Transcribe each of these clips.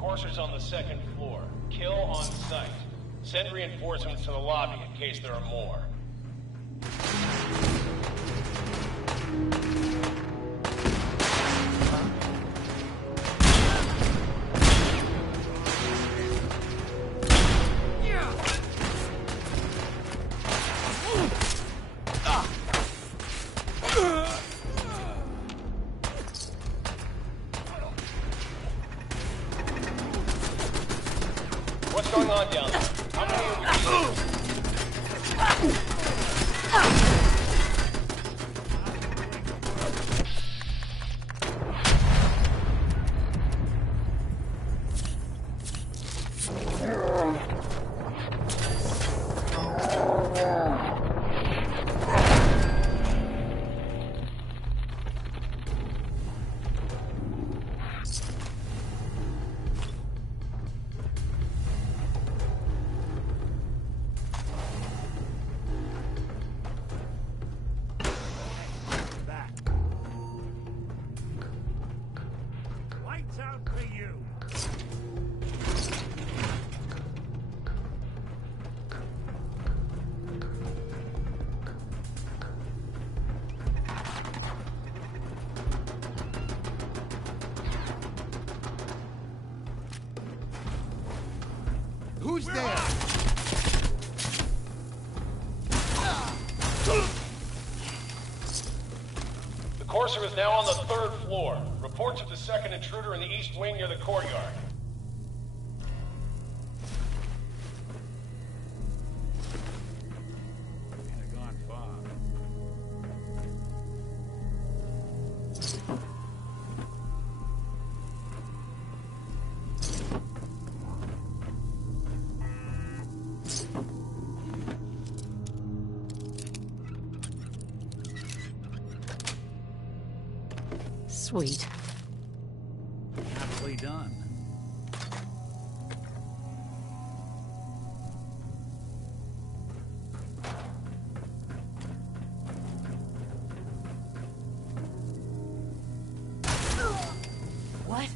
Courser's on the second floor. Kill on sight. Send reinforcements to the lobby in case there are more. What's going on down there? How many are we seeing? Who's there? The Courser is now on the third floor. Report to the second intruder in the east wing near the courtyard. Sweet. Happily done. What?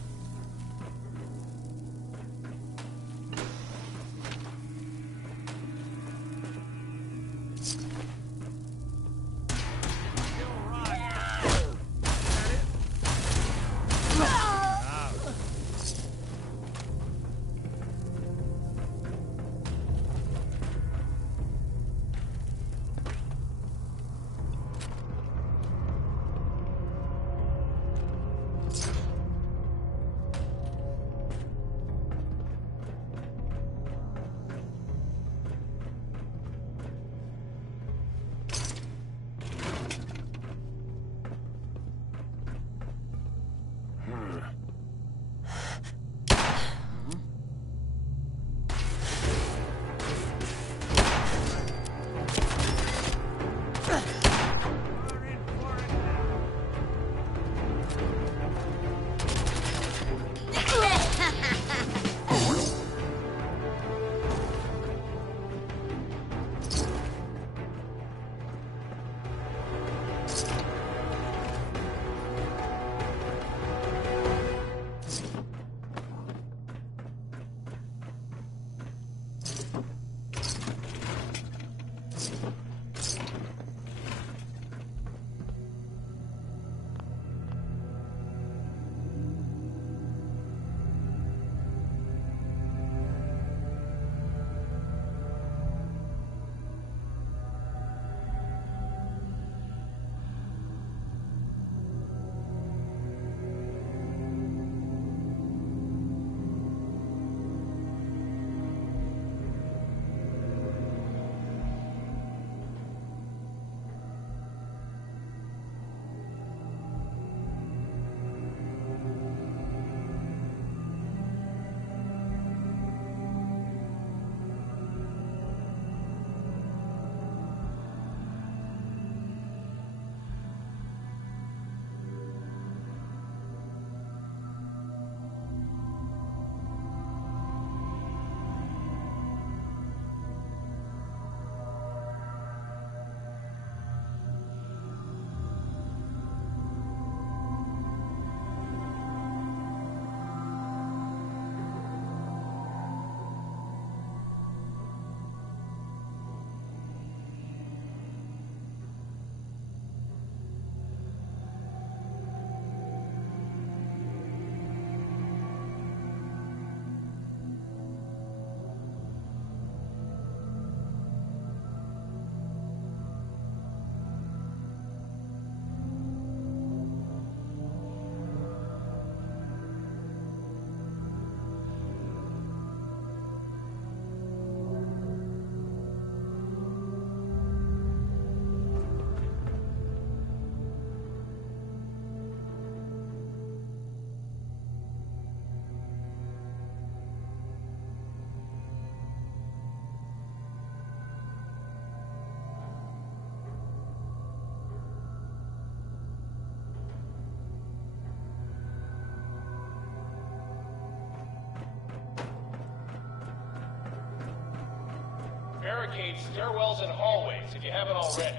Barricade stairwells and hallways if you haven't already.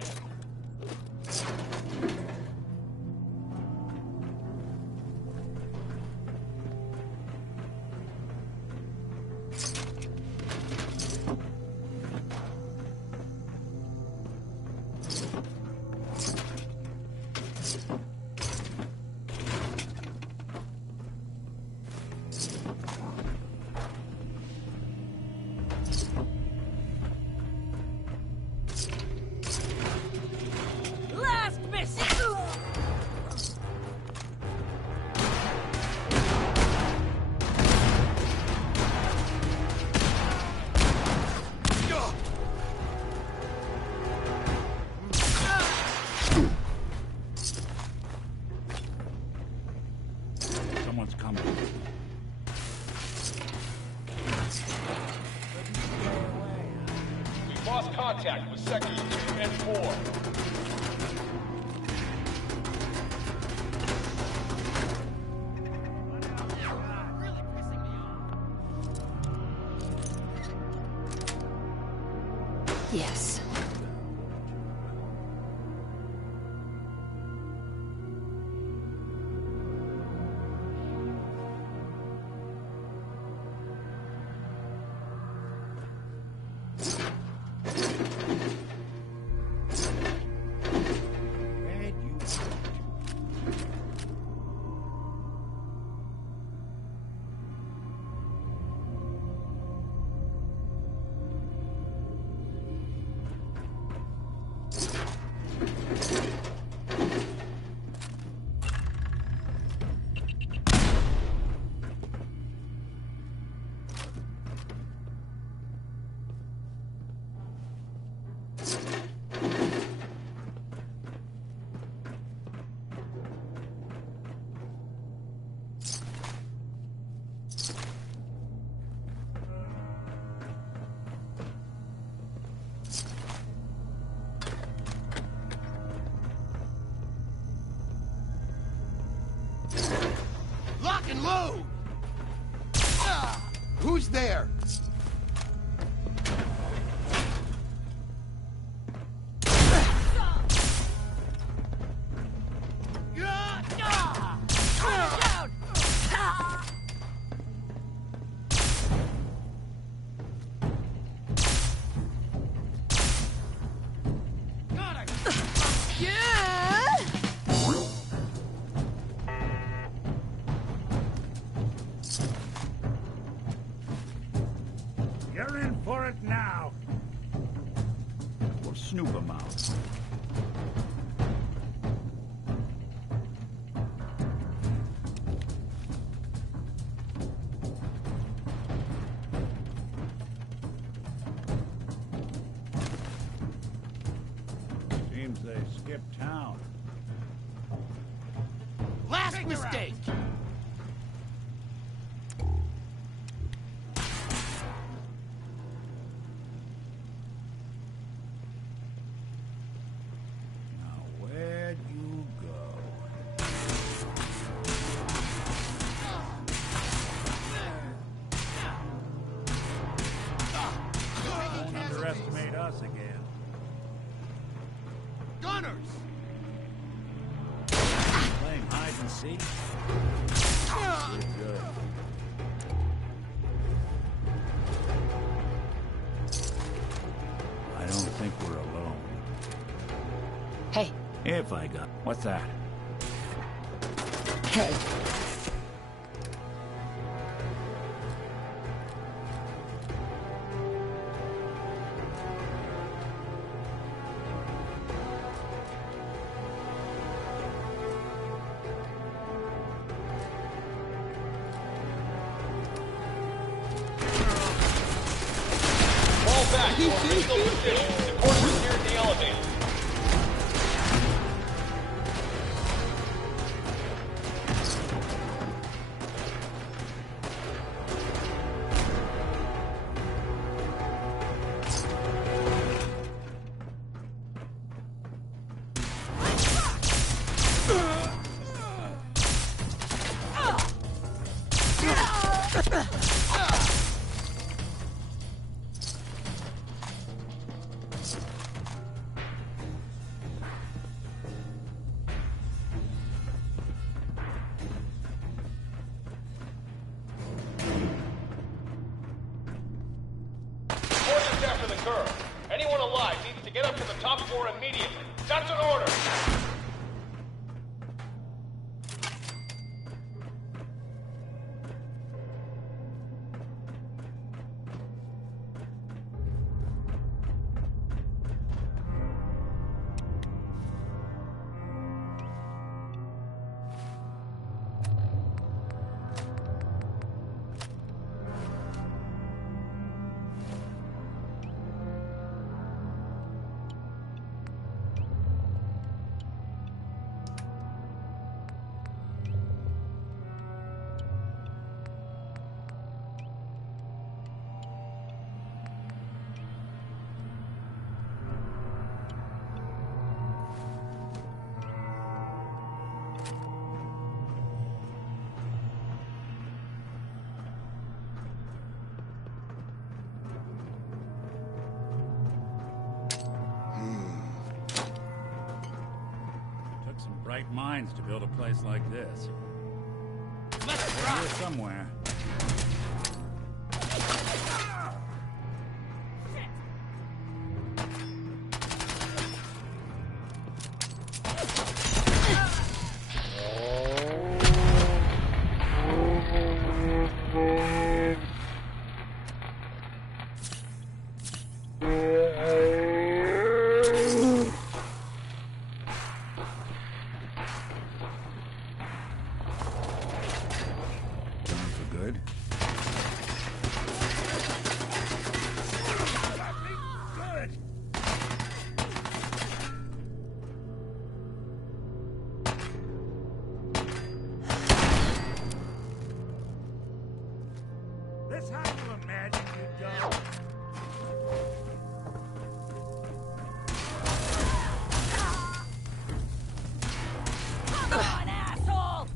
Last miss! Someone's coming. We've lost contact with sectors 2 and 4. Yes. Where'd you go? Lock and load! Who's there? You're in for it now. We'll snoop 'em out. Seems they skipped town. Last mistake! Now, where'd you go? Don't underestimate us again. Gunners! Playing hide and seek? Good. I don't think we're alone. Hey. If I got... What's that? Hey. Fall back to your original position. The quarters near the elevator. Sir, anyone alive needs to get up to the top floor immediately. That's an order! Bright minds to build a place like this. Let's They're here somewhere. Good. Good. This how you imagine you'd go? Come on, asshole!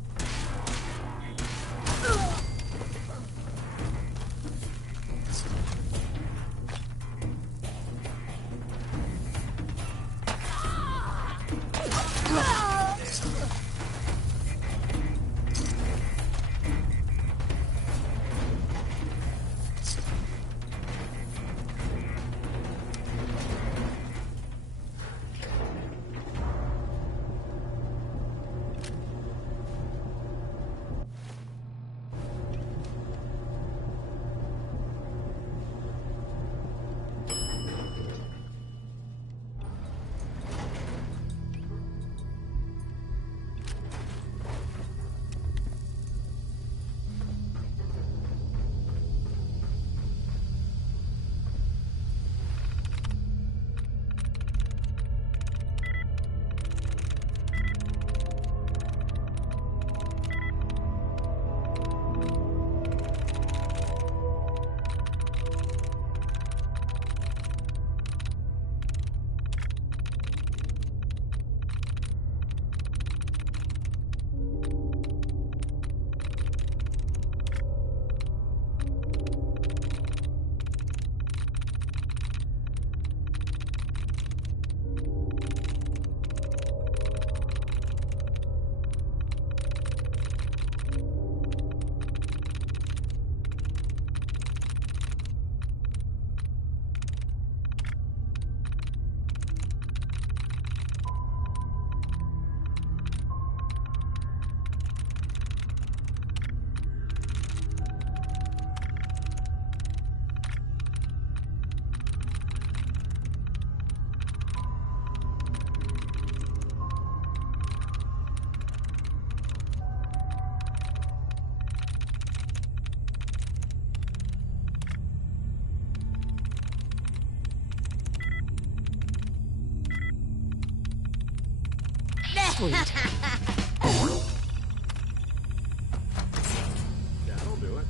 That'll do it.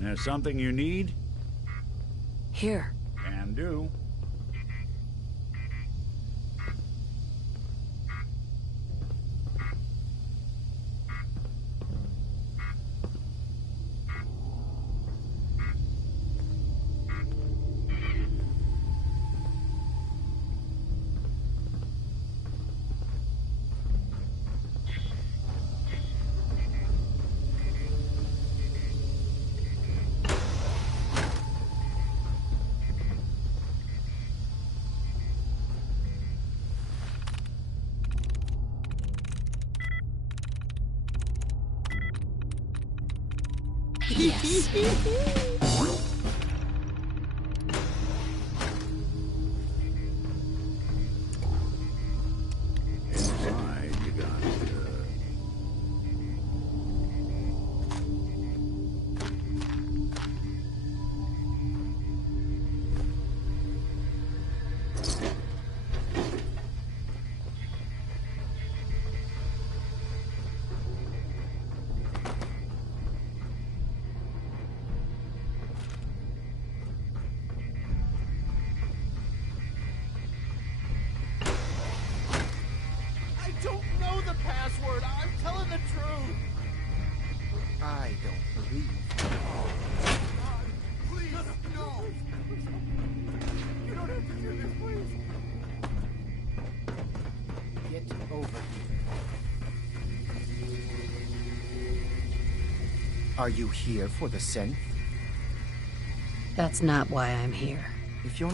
There's something you need? Here. Can do. Yes. Inside, you got I don't know the password. I'm telling the truth. I don't believe. God, please, no. You don't have to do this, please. Get over here. Are you here for the synth? That's not why I'm here. If you're...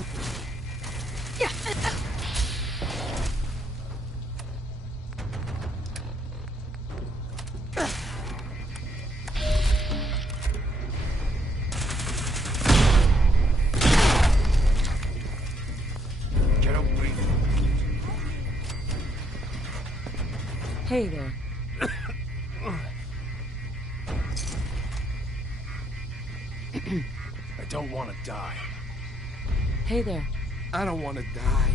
Get away from me. Hey there. I don't want to die. Hey there. I don't want to die.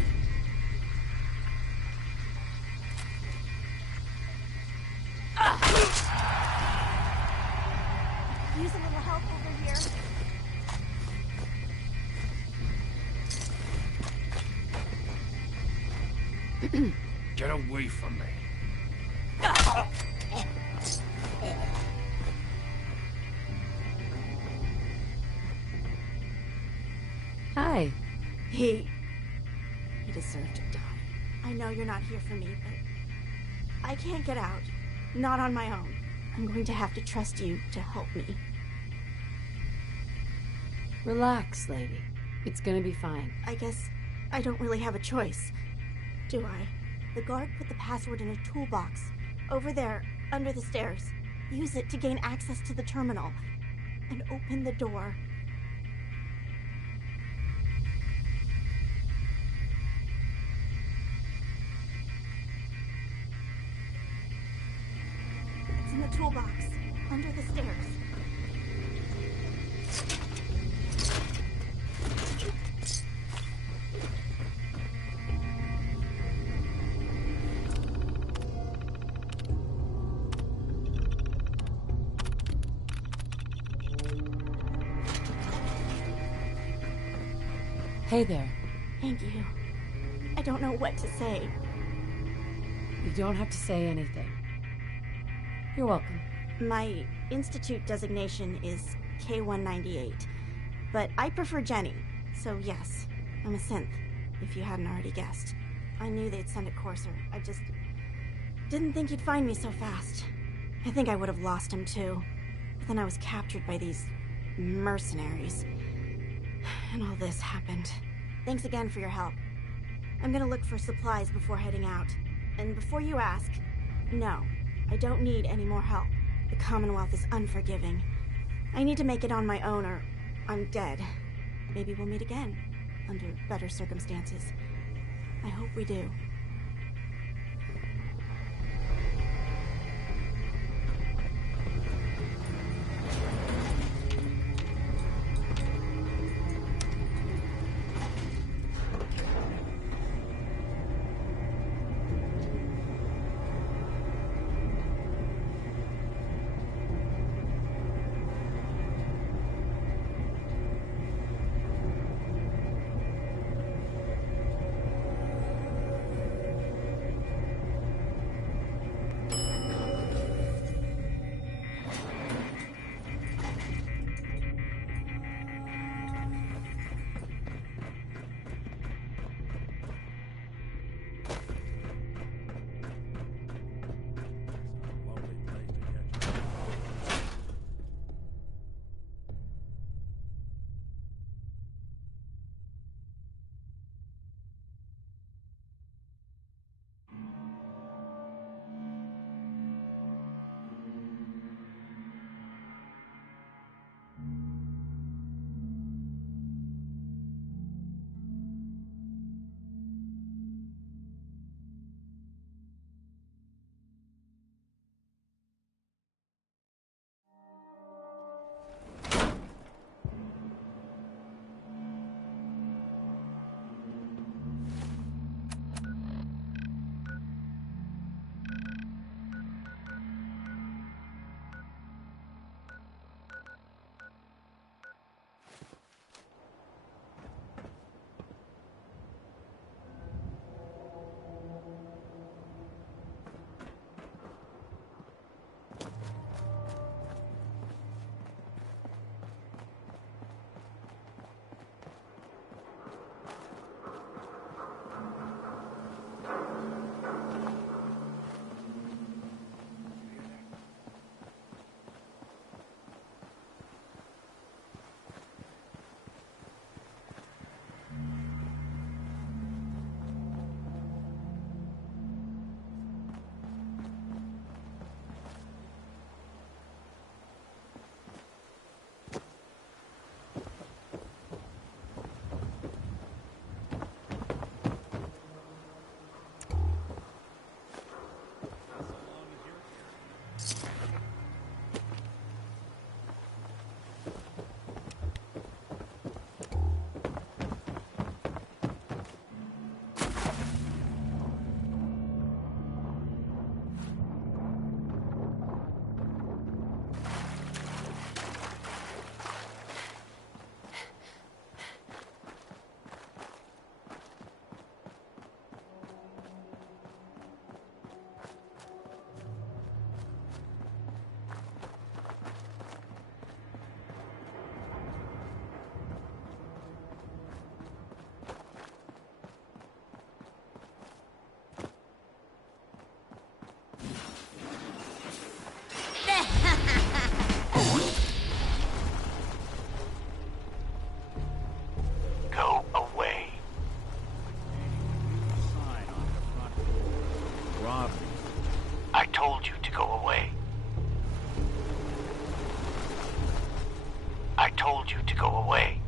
Use a little help over here. Get away from me. Hi. He deserved to die. I know you're not here for me, but I can't get out. Not on my own. I'm going to have to trust you to help me. Relax, lady. It's gonna be fine. I guess I don't really have a choice, do I? The guard put the password in a toolbox over there, under the stairs. Use it to gain access to the terminal and open the door. It's in the toolbox, under the stairs. Hey there. Thank you. I don't know what to say. You don't have to say anything. You're welcome. My institute designation is K-198, but I prefer Jenny, so yes, I'm a synth, if you hadn't already guessed. I knew they'd send a courser. I just didn't think he'd find me so fast. I think I would have lost him too, but then I was captured by these mercenaries. And all this happened. Thanks again for your help. I'm gonna look for supplies before heading out. And before you ask, no, I don't need any more help. The Commonwealth is unforgiving. I need to make it on my own or I'm dead. Maybe we'll meet again, under better circumstances. I hope we do. told you to go away.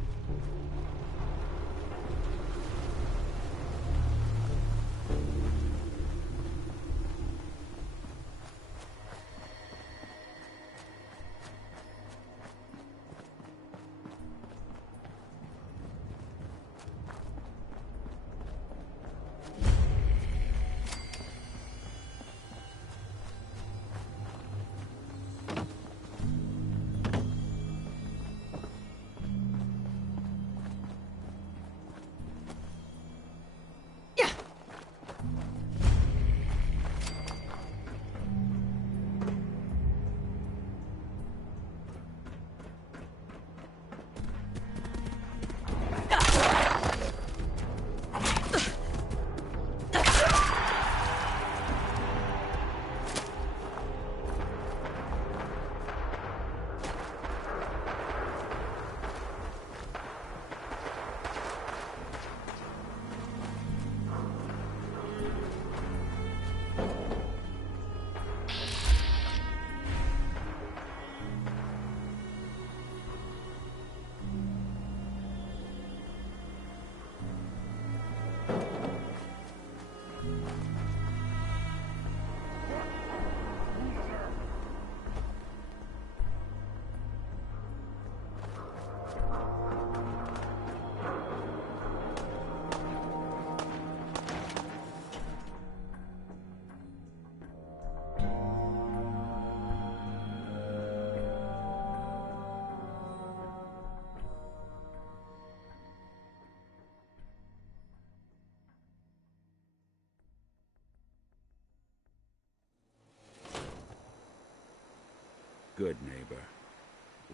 Good neighbor.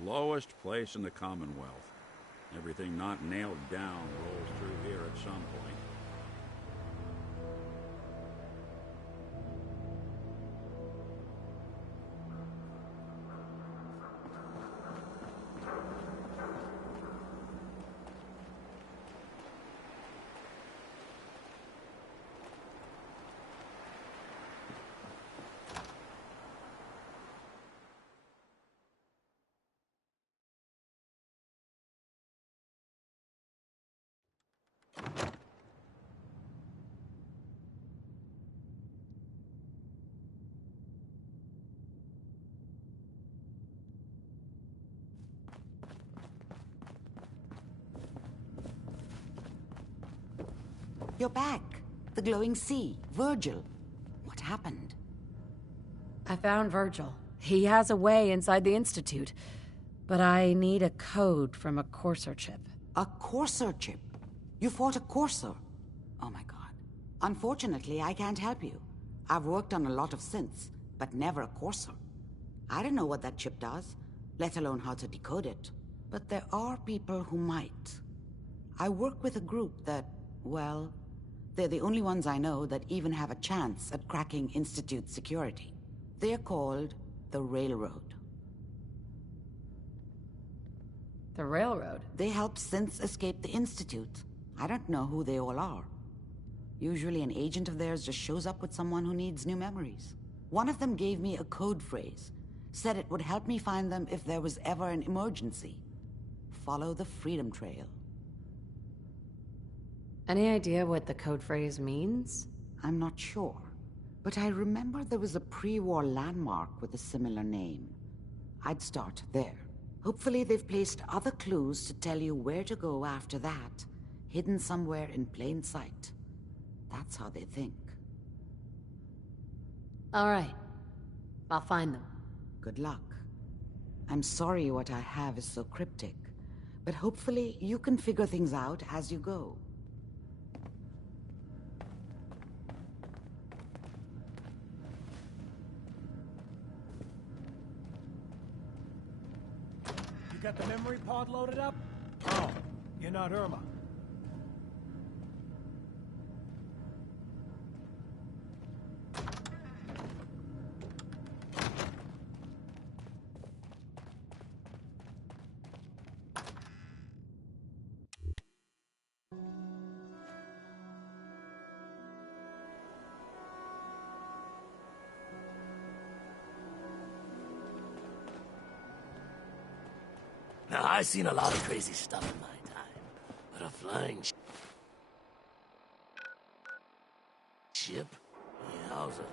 Lowest place in the Commonwealth. Everything not nailed down rolls through here at some point. You're back. The glowing sea. Virgil. What happened? I found Virgil. He has a way inside the Institute. But I need a code from a Courser chip. A Courser chip? You fought a Courser? Oh my god. Unfortunately, I can't help you. I've worked on a lot of synths, but never a Courser. I don't know what that chip does, let alone how to decode it. But there are people who might. I work with a group that, well, they're the only ones I know that even have a chance at cracking Institute security. They're called the Railroad. The Railroad? They help synths escape the Institute. I don't know who they all are. Usually an agent of theirs just shows up with someone who needs new memories. One of them gave me a code phrase. Said it would help me find them if there was ever an emergency. Follow the Freedom Trail. Any idea what the code phrase means? I'm not sure, but I remember there was a pre-war landmark with a similar name. I'd start there. Hopefully they've placed other clues to tell you where to go after that, hidden somewhere in plain sight. That's how they think. All right. I'll find them. Good luck. I'm sorry what I have is so cryptic, but hopefully you can figure things out as you go. You got the memory pod loaded up? Oh, you're not Irma. Now, I've seen a lot of crazy stuff in my time, but a flying ship? Yowza.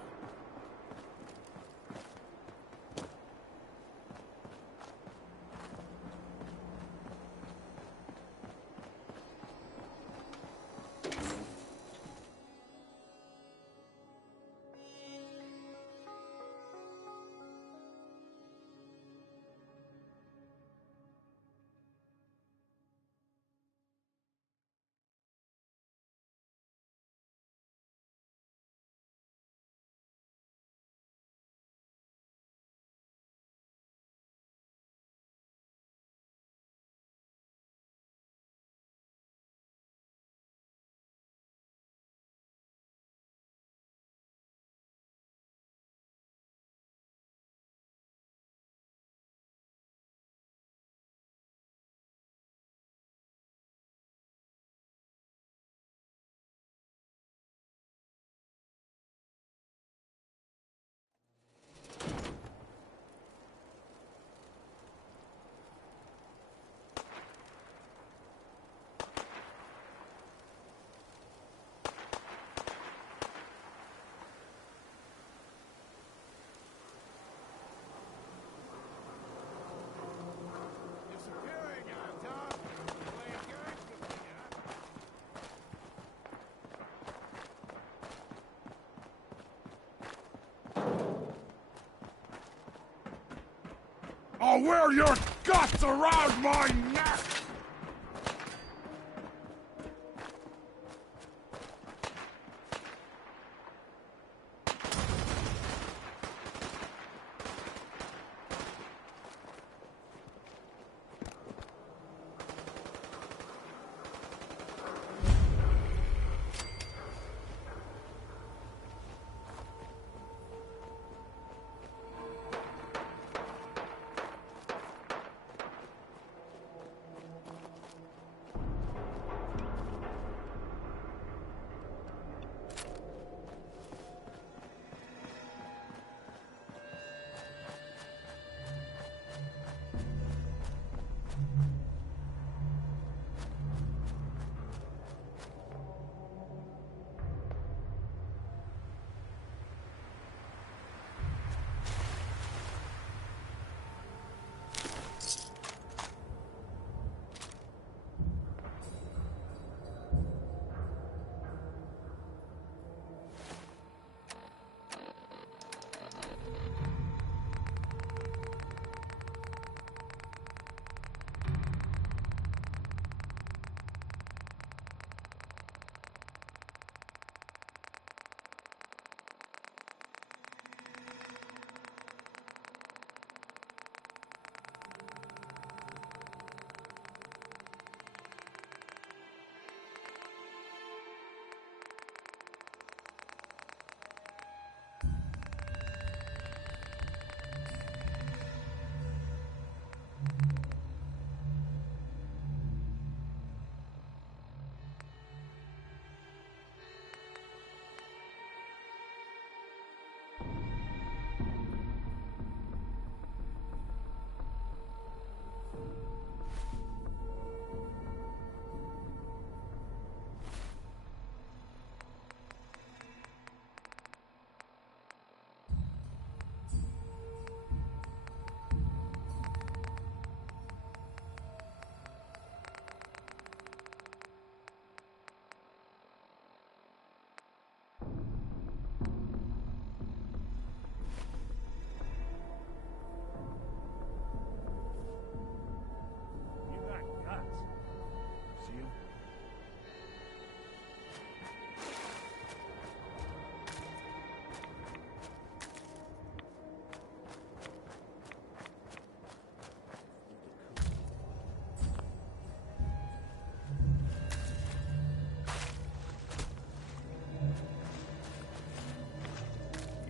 Disappearing, Anton. Playing games with me, huh? I'll wear your guts around my neck!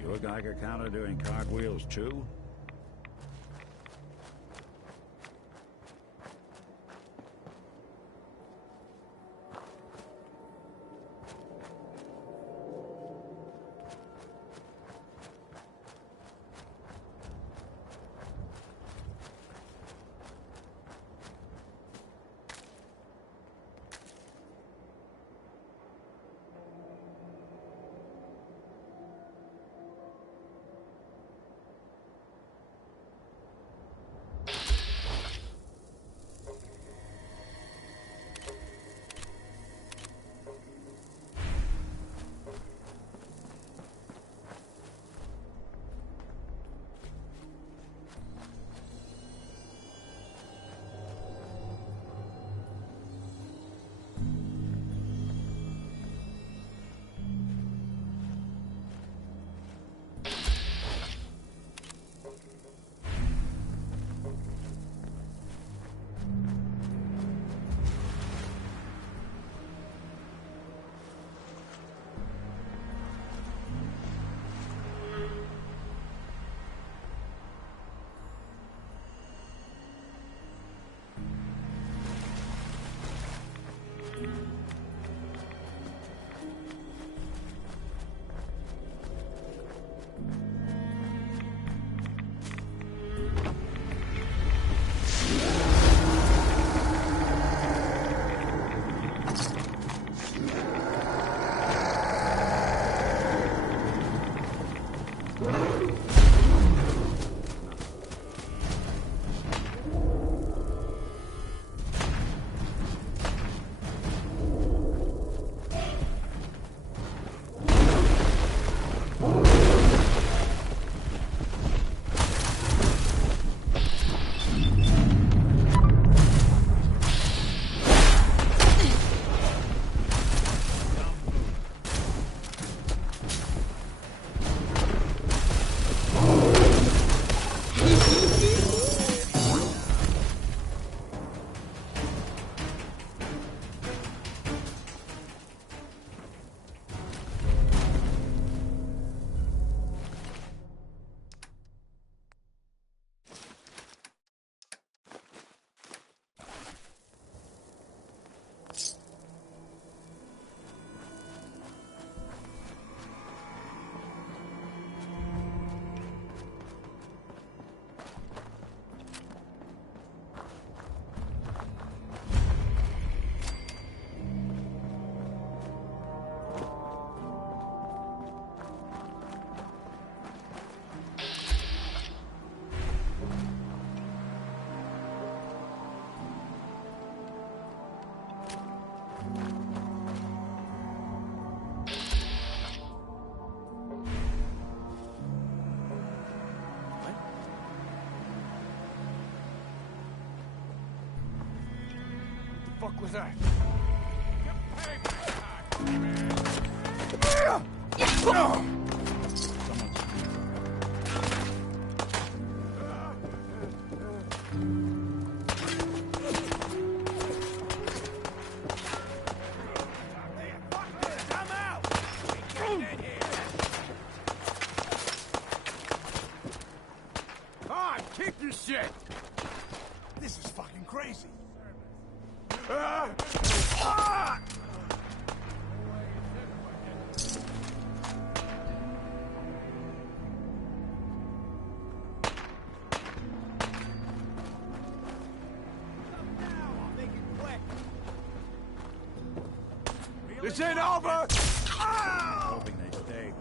You a Geiger counter doing cartwheels too? fuck was that? Kick this shit! This is fucking crazy. This ain't over! Hoping they stay.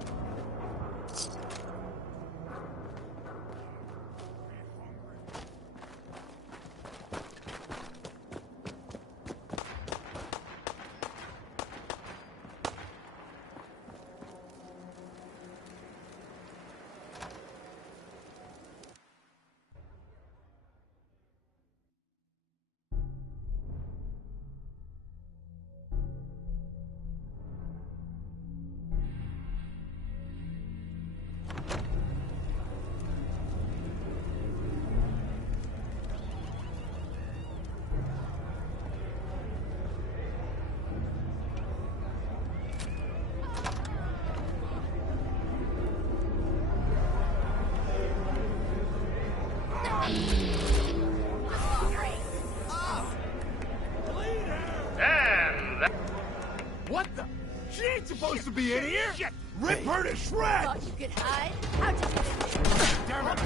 What the? She ain't supposed to be in here! Shit. Rip her to shreds! Thought you could hide? How'd you get in there? Damn it!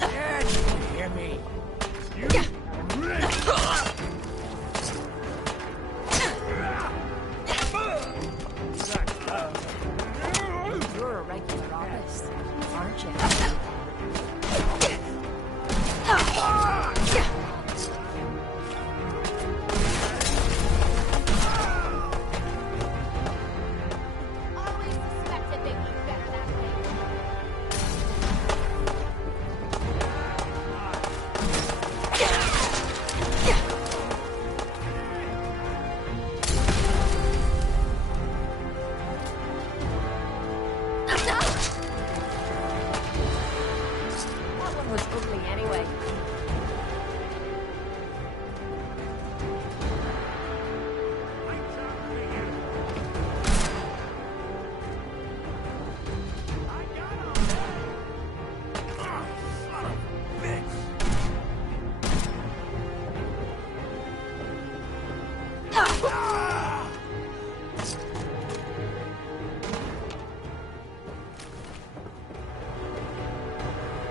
Dad, you hear me? You're a regular artist, aren't you? Always suspected they'd look better that way. That one was ugly anyway.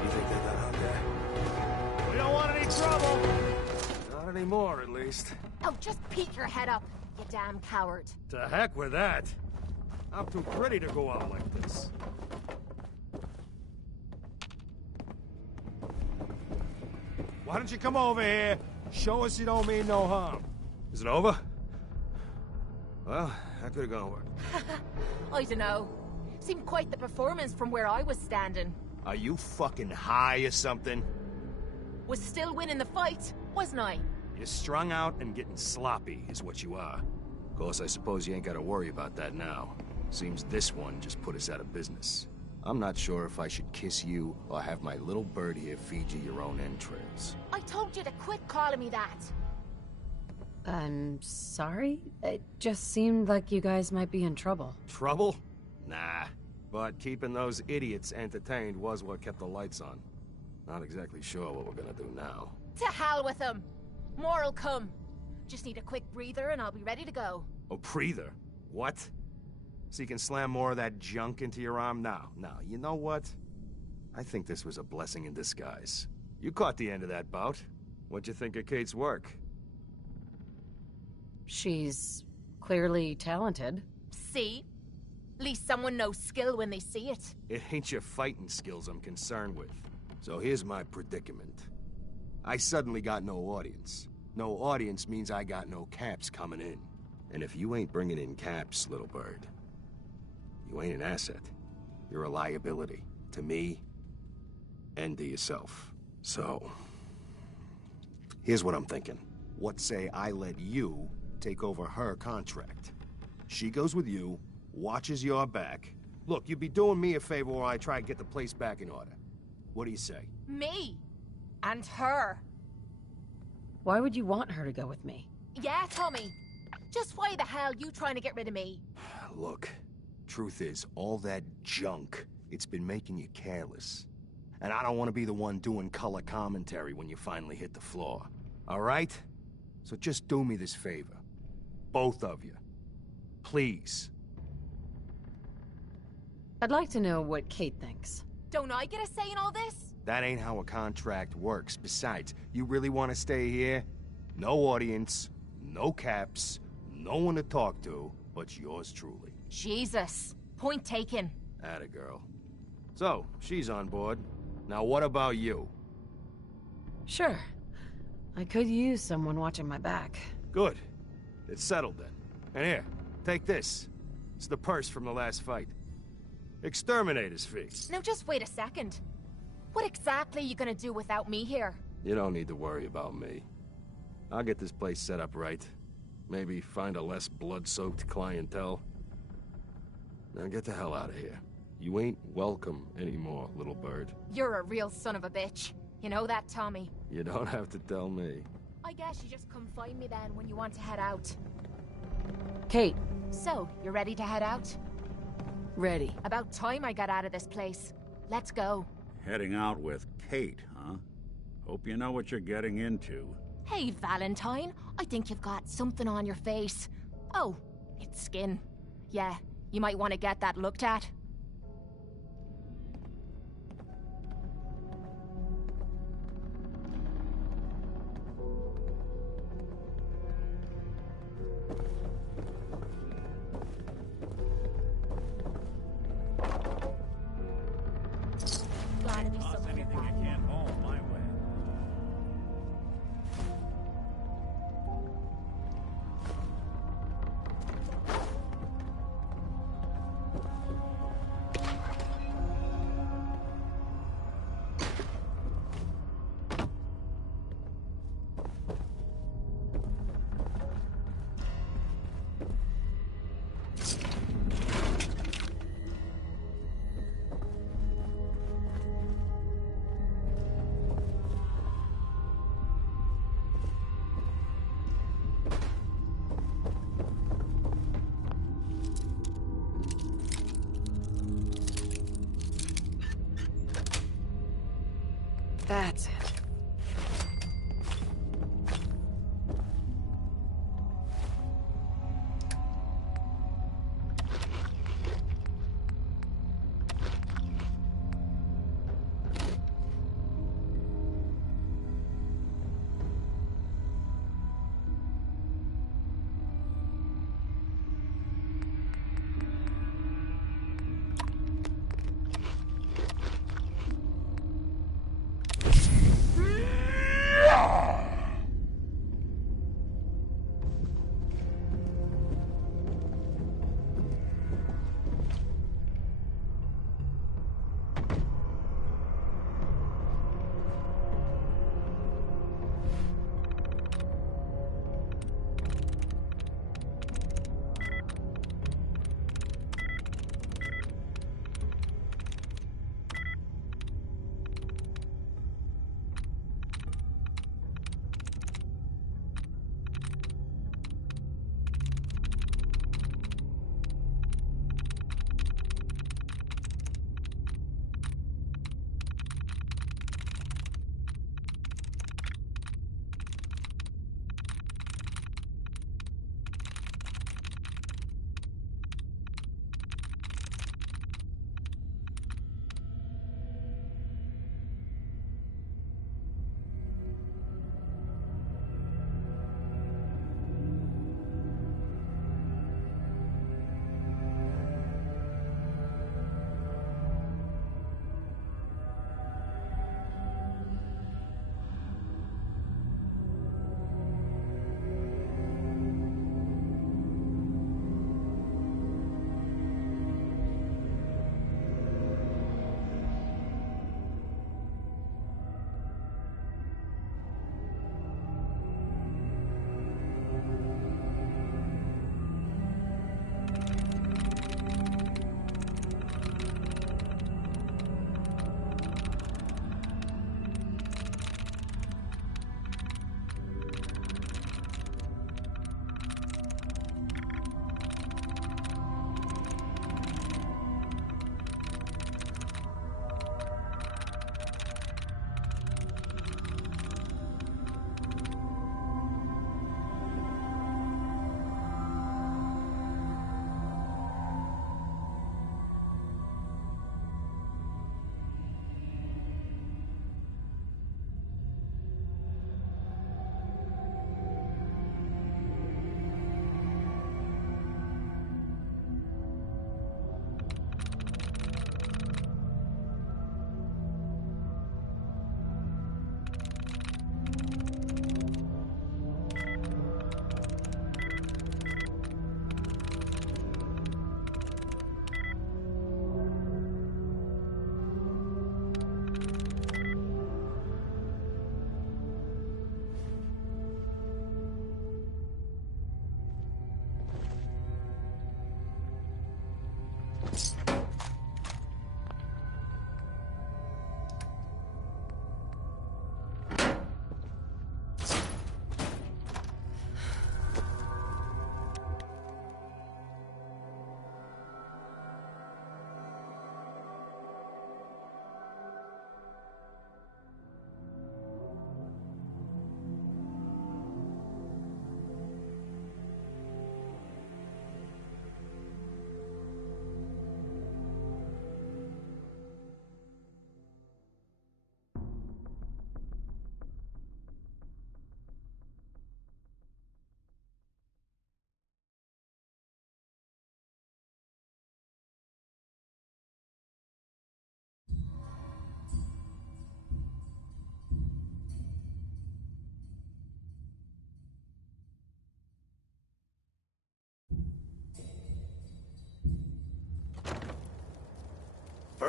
You think they got out there? We don't want any trouble. Not anymore, at least. Oh, just peek your head up, you damn coward. To heck with that. I'm too pretty to go out like this. Why don't you come over here? Show us you don't mean no harm. Is it over? Well, that could have gone worse. I dunno. Seemed quite the performance from where I was standing. Are you fucking high or something? Was still winning the fight, wasn't I? You're strung out and getting sloppy, is what you are. Of course, I suppose you ain't gotta worry about that now. Seems this one just put us out of business. I'm not sure if I should kiss you or have my little bird here feed you your own entrails. I told you to quit calling me that. I'm sorry? It just seemed like you guys might be in trouble. Trouble? Nah. But keeping those idiots entertained was what kept the lights on. Not exactly sure what we're gonna do now. To hell with them. More'll come. Just need a quick breather and I'll be ready to go. Oh, breather? What? So you can slam more of that junk into your arm now? Now, you know what? I think this was a blessing in disguise. You caught the end of that bout. What'd you think of Kate's work? She's clearly talented. See? At least someone knows skill when they see it. It ain't your fighting skills I'm concerned with. So here's my predicament. I suddenly got no audience. No audience means I got no caps coming in. And if you ain't bringing in caps, little bird, you ain't an asset. You're a liability. To me, and to yourself. So, here's what I'm thinking. What say I let you take over her contract? She goes with you, watches your back. Look, you'd be doing me a favor while I try to get the place back in order. What do you say? Me? And her? Why would you want her to go with me? Yeah, Tommy. Just why the hell you trying to get rid of me? Look, truth is, all that junk, it's been making you careless. And I don't want to be the one doing color commentary when you finally hit the floor. All right? So just do me this favor. Both of you. Please. I'd like to know what Kate thinks. Don't I get a say in all this? That ain't how a contract works. Besides, you really want to stay here? No audience, no caps, no one to talk to, but yours truly. Jesus. Point taken. Atta girl. So, she's on board. Now what about you? Sure. I could use someone watching my back. Good. It's settled then. And here, take this. It's the purse from the last fight. Exterminator's fee. Now just wait a second. What exactly are you gonna do without me here? You don't need to worry about me. I'll get this place set up right. Maybe find a less blood-soaked clientele. Now get the hell out of here. You ain't welcome anymore, little bird. You're a real son of a bitch. You know that, Tommy? You don't have to tell me. I guess you just come find me then when you want to head out. Kate. So, you ready to head out? Ready. About time I got out of this place. Let's go. Heading out with Kate, huh? Hope you know what you're getting into. Hey, Valentine. I think you've got something on your face. Oh, it's skin. Yeah, you might want to get that looked at. Gotta be Toss something anything you about can't haul my way. That's it.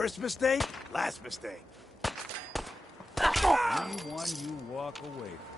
First mistake, last mistake. Anyone you walk away from.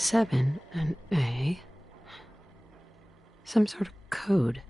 7 and A. Some sort of code.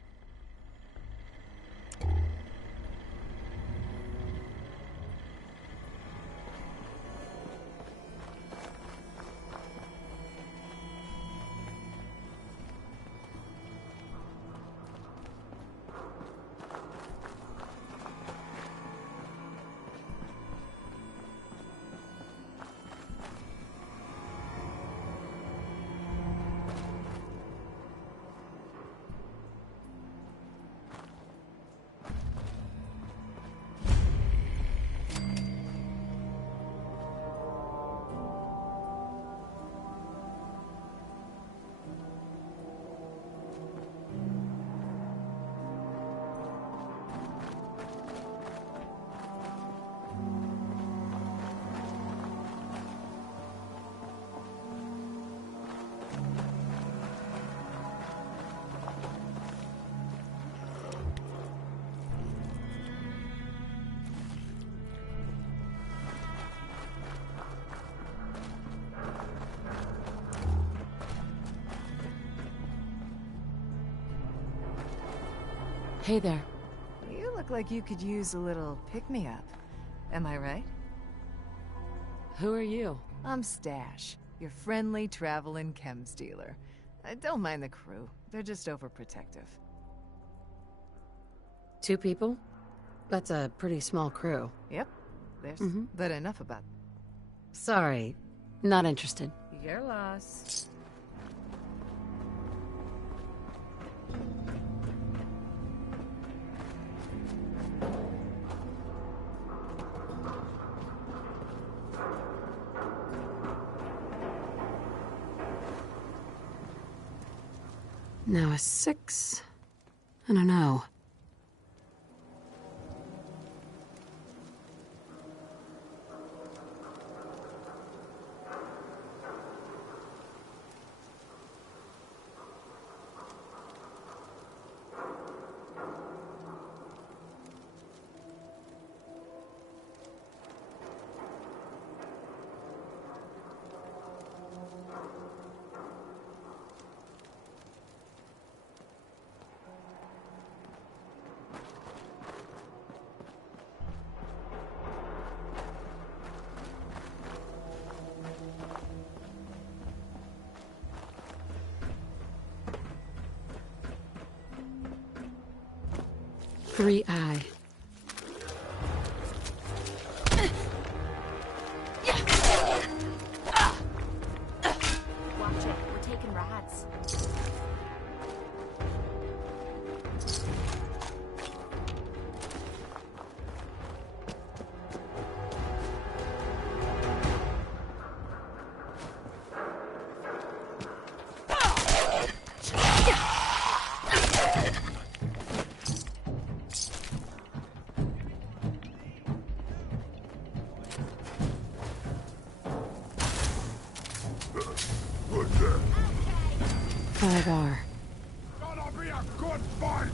Hey there. You look like you could use a little pick-me-up. Am I right? Who are you? I'm Stash, your friendly traveling chems dealer. I don't mind the crew. They're just overprotective. 2 people? That's a pretty small crew. Yep. There's but enough about... Sorry, not interested. Your loss. Now a 6 and an O. Three I. Watch it. We're taking rads. Five R. Gonna be a good fight!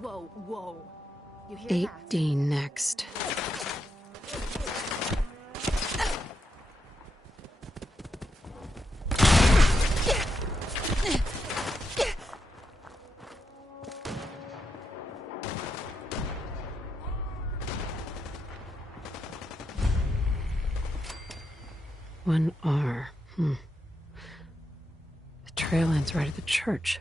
Whoa, whoa. You hear that? 8D next. One R. The trail ends right at the church.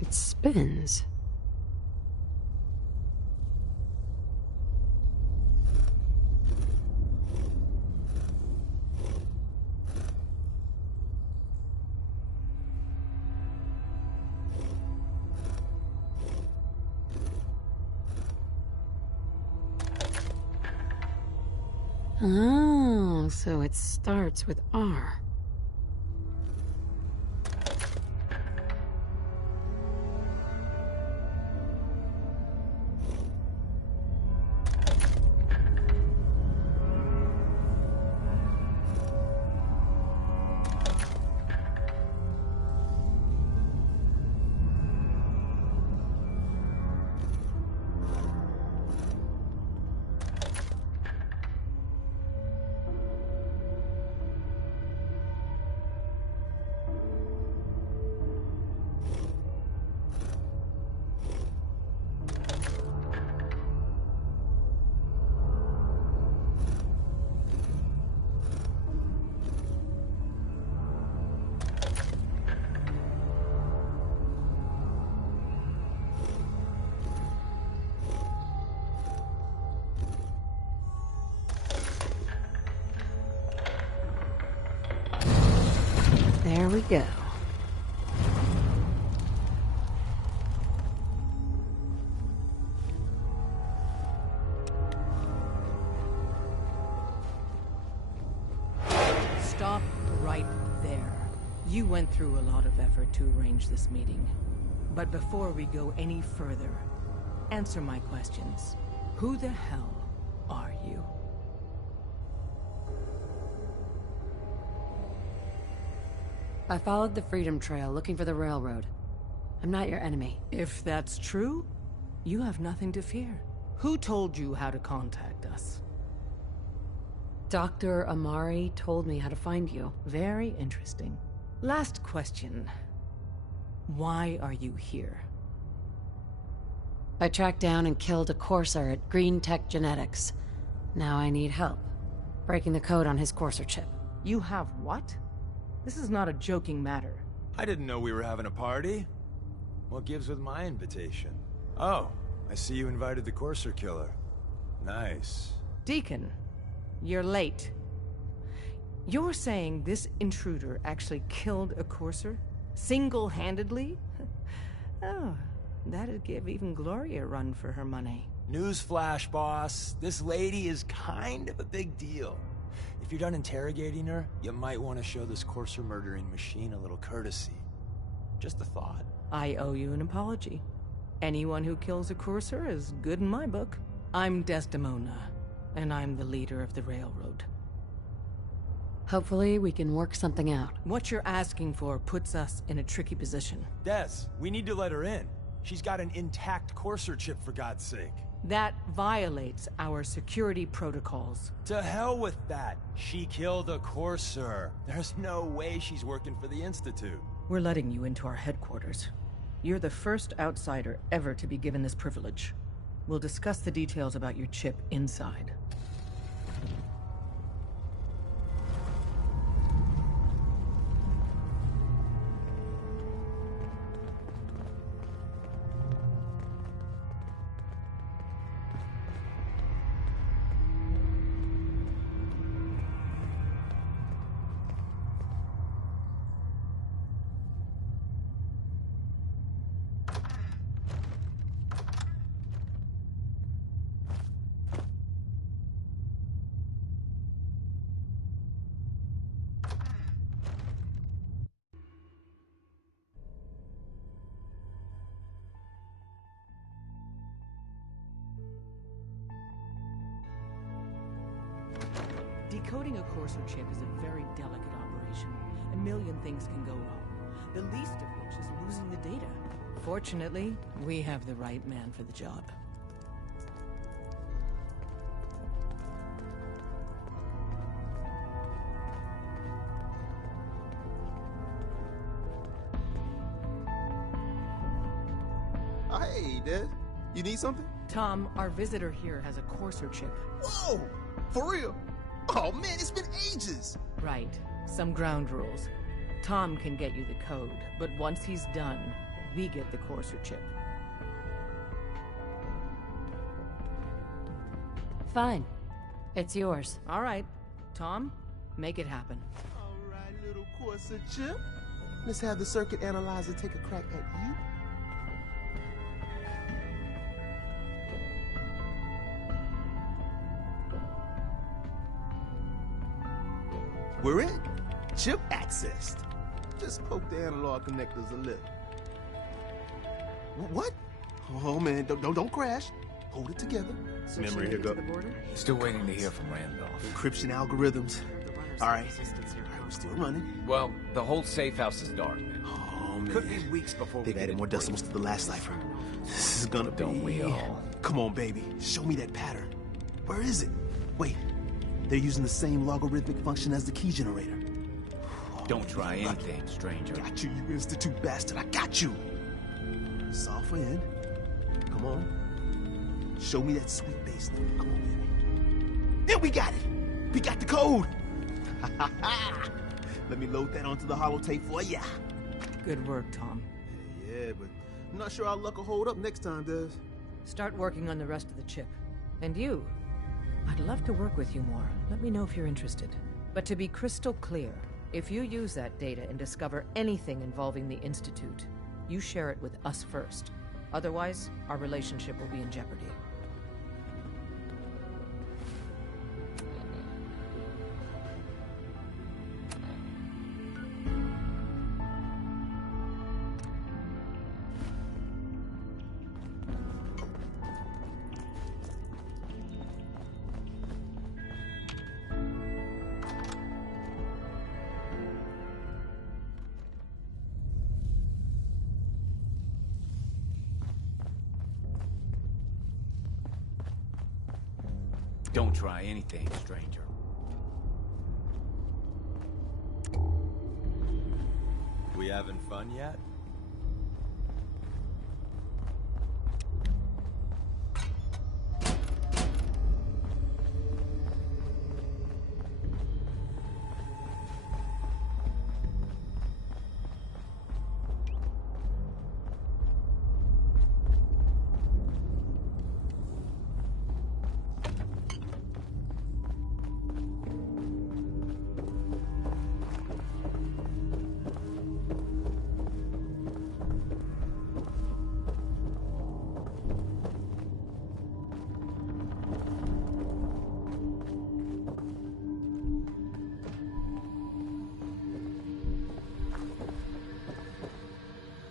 It spins. Oh, so it starts with R. There we go. Stop right there. You went through a lot of effort to arrange this meeting. But before we go any further, answer my questions. Who the hell are you? I followed the Freedom Trail looking for the railroad. I'm not your enemy. If that's true, You have nothing to fear. Who told you how to contact us? Dr. Amari told me how to find you. Very interesting. Last question. Why are you here? I tracked down and killed a courser at Green Tech Genetics. Now I need help. Breaking the code on his courser chip. You have what? This is not a joking matter. I didn't know we were having a party. What gives with my invitation? Oh, I see you invited the Courser killer. Nice. Deacon, you're late. You're saying this intruder actually killed a courser? Single-handedly? Oh, that'd give even Gloria a run for her money. Newsflash, boss. This lady is kind of a big deal. If you're done interrogating her, you might want to show this Courser murdering machine a little courtesy. Just a thought. I owe you an apology. Anyone who kills a courser is good in my book. I'm Desdemona, and I'm the leader of the railroad. Hopefully we can work something out. What you're asking for puts us in a tricky position. Des, we need to let her in. She's got an intact Courser chip, for God's sake. That violates our security protocols. To hell with that. She killed a Courser. There's no way she's working for the Institute. We're letting you into our headquarters. You're the first outsider ever to be given this privilege. We'll discuss the details about your chip inside. Decoding a courser chip is a very delicate operation. A million things can go wrong, the least of which is losing the data. Fortunately, we have the right man for the job. Hey, Des. You need something? Tom, our visitor here has a courser chip. Whoa! For real? Oh man, it's been ages! Right. Some ground rules. Tom can get you the code, but once he's done, we get the courser chip. Fine. It's yours. All right. Tom, make it happen. All right, little courser chip. Let's have the circuit analyzer take a crack at you. We're in. Chip accessed. Just poke the analog connectors a little. What? Oh man, don't crash. Hold it together. Memory hiccup. Still waiting to hear from Randolph. Encryption algorithms. All right. We're still running. Well, the whole safe house is dark. Oh man. Could be weeks before They've added more decimals to the last cipher. This is gonna be... Don't we all? Come on, baby. Show me that pattern. Where is it? Wait. They're using the same logarithmic function as the key generator. Don't try anything, stranger. Got you, you Institute bastard. I got you. Software in. Come on. Show me that sweet bass number. Come on, baby. There, we got it. We got the code. Let me load that onto the holotape for ya. Good work, Tom. Yeah, but I'm not sure our luck will hold up next time, Des. Start working on the rest of the chip. And you. I'd love to work with you more. Let me know if you're interested. But to be crystal clear, if you use that data and discover anything involving the Institute, you share it with us first. Otherwise, our relationship will be in jeopardy. Don't try anything, stranger. We having fun yet?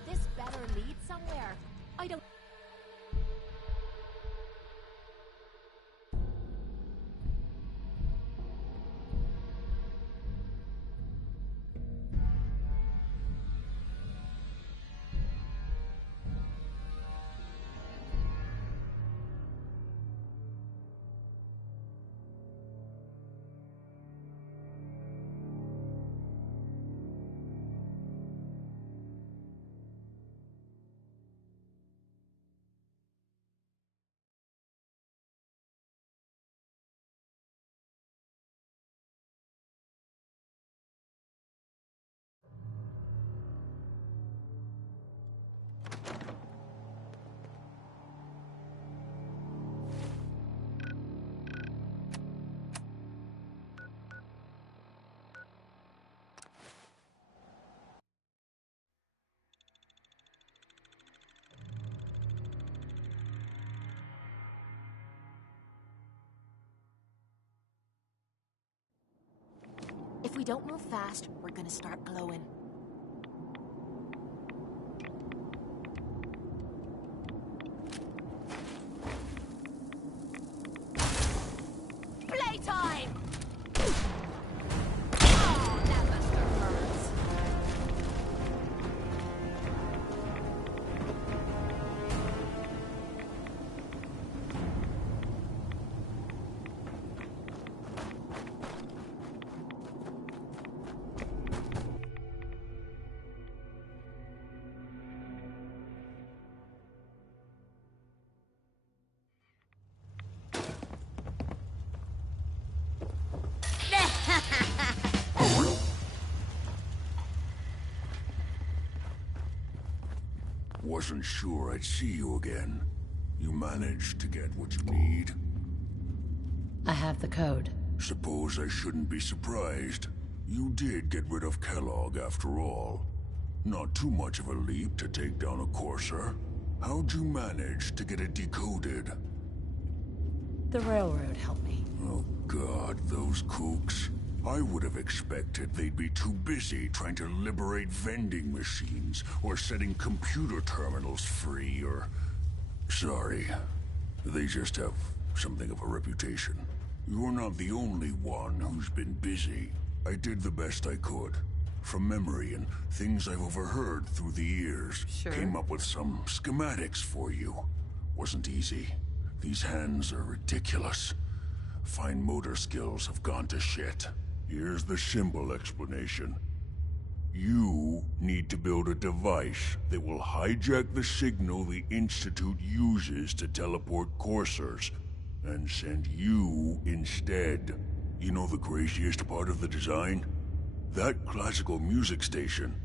This better lead somewhere. I don't... If we don't move fast, we're gonna start glowing. Playtime! Oh, that must have hurts. Wasn't sure I'd see you again. You managed to get what you need. I have the code. Suppose I shouldn't be surprised. You did get rid of Kellogg after all. Not too much of a leap to take down a courser. How'd you manage to get it decoded? The railroad helped me. Oh God, those kooks. I would have expected they'd be too busy trying to liberate vending machines or setting computer terminals free or... Sorry. They just have something of a reputation. You're not the only one who's been busy. I did the best I could. From memory and things I've overheard through the years. Sure. Came up with some schematics for you. Wasn't easy. These hands are ridiculous. Fine motor skills have gone to shit. Here's the simple explanation. You need to build a device that will hijack the signal the Institute uses to teleport coursers, and send you instead. You know the craziest part of the design? That classical music station.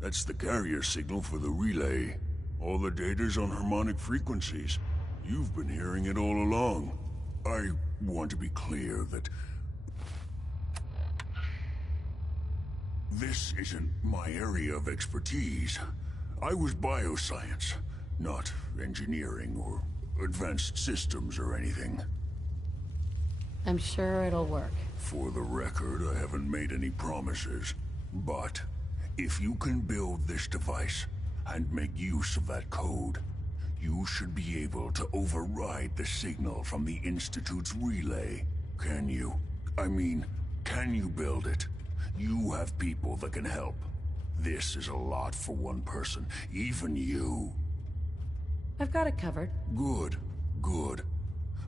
That's the carrier signal for the relay. All the data's on harmonic frequencies. You've been hearing it all along. I want to be clear that this isn't my area of expertise. I was bioscience, not engineering or advanced systems or anything. I'm sure it'll work. For the record, I haven't made any promises. But if you can build this device and make use of that code, you should be able to override the signal from the Institute's relay. Can you? I mean, can you build it? You have people that can help. This is a lot for one person, even you. I've got it covered. Good, good.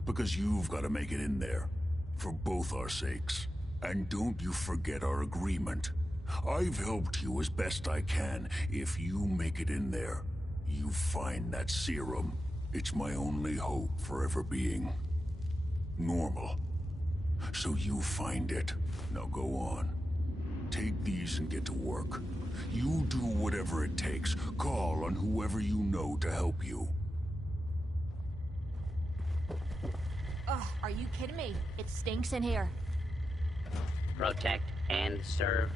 Because you've got to make it in there. For both our sakes. And don't you forget our agreement. I've helped you as best I can. If you make it in there, you find that serum. It's my only hope for ever being normal. So you find it. Now go on. Take these and get to work. You do whatever it takes. Call on whoever you know to help you. Ugh, are you kidding me? It stinks in here. Protect and serve.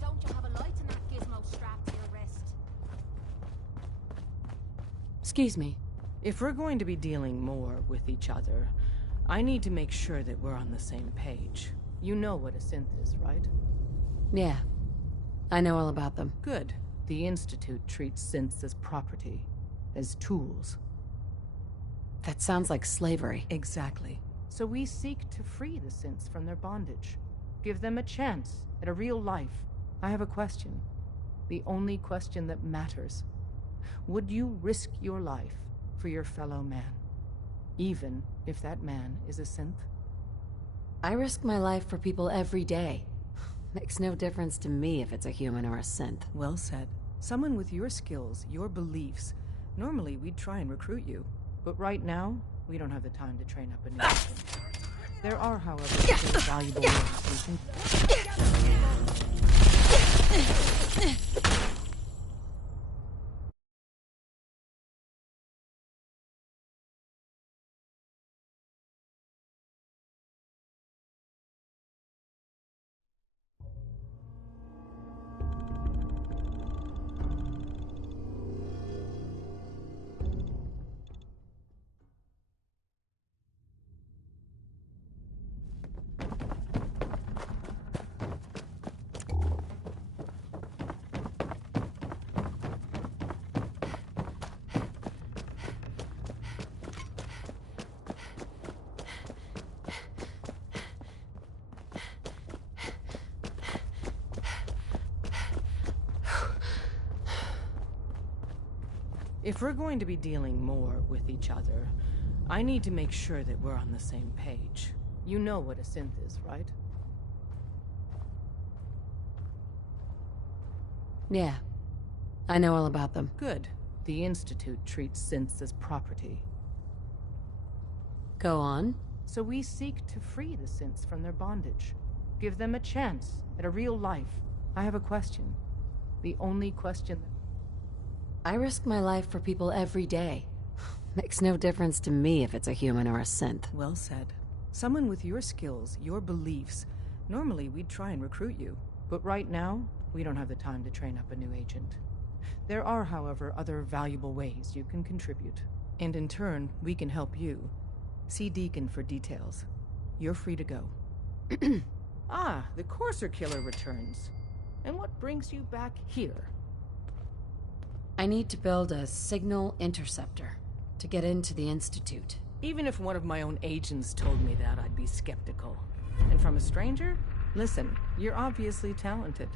Don't you have a light in that gizmo strapped to your wrist? Excuse me. If we're going to be dealing more with each other, I need to make sure that we're on the same page. You know what a synth is, right? Yeah. I know all about them. Good. The Institute treats synths as property, as tools. That sounds like slavery. Exactly. So we seek to free the synths from their bondage. Give them a chance at a real life. I have a question. The only question that matters. Would you risk your life for your fellow man? Even if that man is a synth? I risk my life for people every day. Makes no difference to me if it's a human or a synth. Well said. Someone with your skills, your beliefs. Normally we'd try and recruit you. But right now, we don't have the time to train up a new synth. There are, however, still valuable ways we can... If we're going to be dealing more with each other, I need to make sure that we're on the same page. You know what a synth is, right? Yeah. I know all about them. Good. The Institute treats synths as property. Go on. So we seek to free the synths from their bondage. Give them a chance at a real life. I have a question. The only question that... I risk my life for people every day. Makes no difference to me if it's a human or a synth. Well said. Someone with your skills, your beliefs. Normally we'd try and recruit you. But right now, we don't have the time to train up a new agent. There are, however, other valuable ways you can contribute. And in turn, we can help you. See Deacon for details. You're free to go. Ah, the Courser Killer returns. And what brings you back here? I need to build a signal interceptor to get into the Institute. Even if one of my own agents told me that, I'd be skeptical. And from a stranger? Listen, you're obviously talented.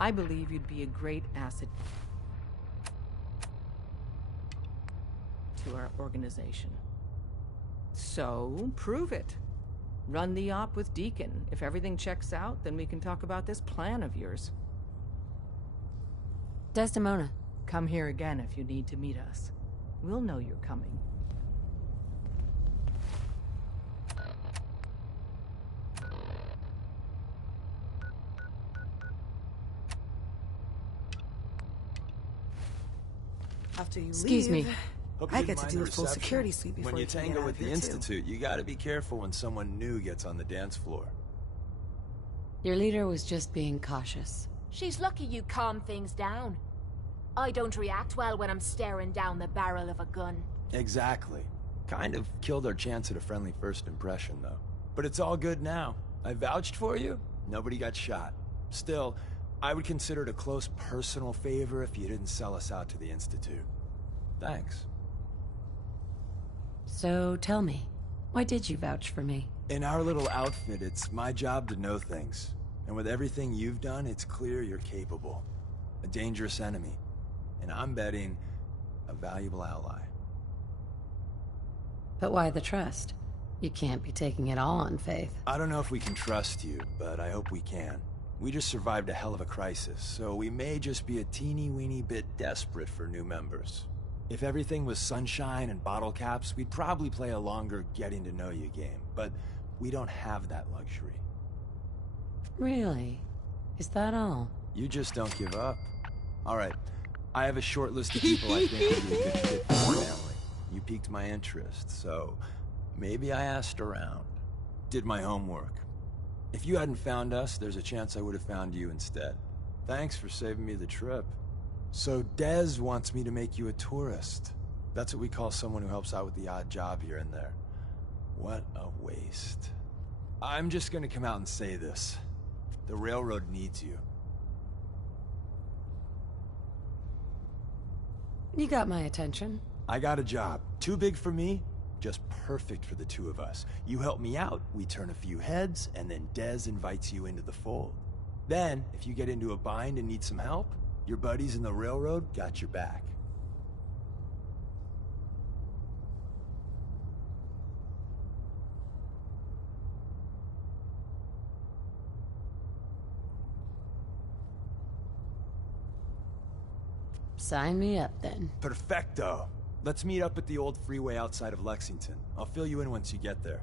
I believe you'd be a great asset to our organization. So, prove it. Run the op with Deacon. If everything checks out, then we can talk about this plan of yours. Desdemona. Come here again if you need to meet us. We'll know you're coming. After you Excuse leave, me. I get to do a full security sweep before When you you can get tango out with of the here, too. Institute, you gotta be careful when someone new gets on the dance floor. Your leader was just being cautious. She's lucky you calm things down. I don't react well when I'm staring down the barrel of a gun. Exactly. Kind of killed our chance at a friendly first impression, though. But it's all good now. I vouched for you. Nobody got shot. Still, I would consider it a close personal favor if you didn't sell us out to the Institute. Thanks. So tell me, why did you vouch for me? In our little outfit, it's my job to know things. And with everything you've done, it's clear you're capable. A dangerous enemy. And I'm betting a valuable ally. But why the trust? You can't be taking it all on faith. I don't know if we can trust you, but I hope we can. We just survived a hell of a crisis, so we may just be a teeny-weeny bit desperate for new members. If everything was sunshine and bottle caps, we'd probably play a longer getting-to-know-you game, but we don't have that luxury. Really? Is that all? You just don't give up. All right, I have a short list of people I think would be a good fit for your family. You piqued my interest, so maybe I asked around. Did my homework. If you hadn't found us, there's a chance I would have found you instead. Thanks for saving me the trip. So Dez wants me to make you a tourist. That's what we call someone who helps out with the odd job here and there. What a waste. I'm just gonna come out and say this. The railroad needs you. You got my attention. I got a job. Too big for me, just perfect for the two of us. You help me out, we turn a few heads, and then Dez invites you into the fold. Then, if you get into a bind and need some help, your buddies in the railroad got your back. Sign me up, then. Perfecto. Let's meet up at the old freeway outside of Lexington. I'll fill you in once you get there.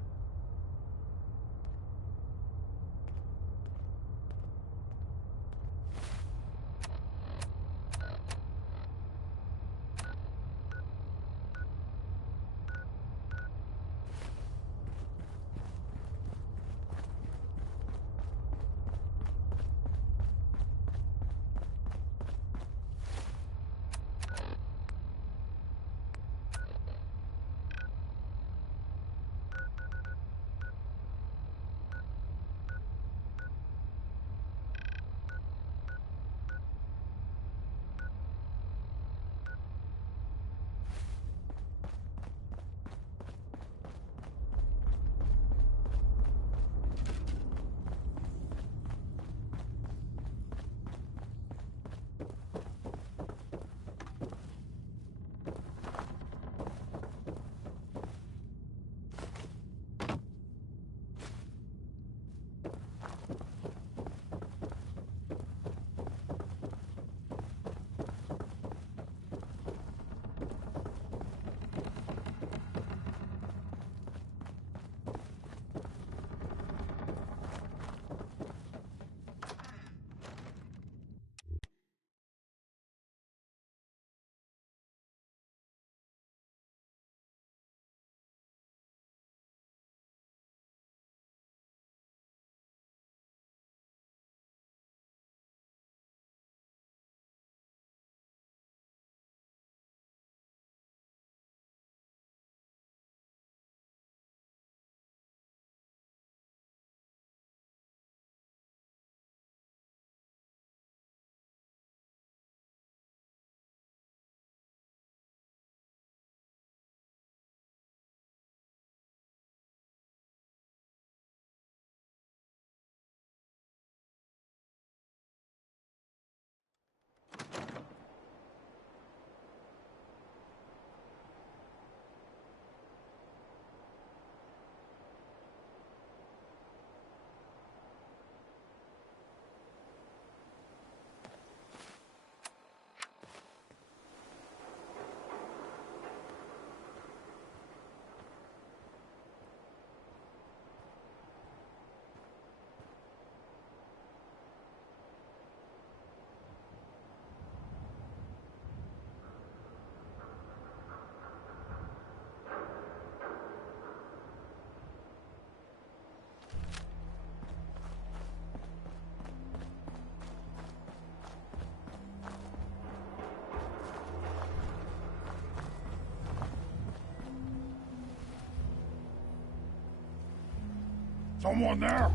Someone there?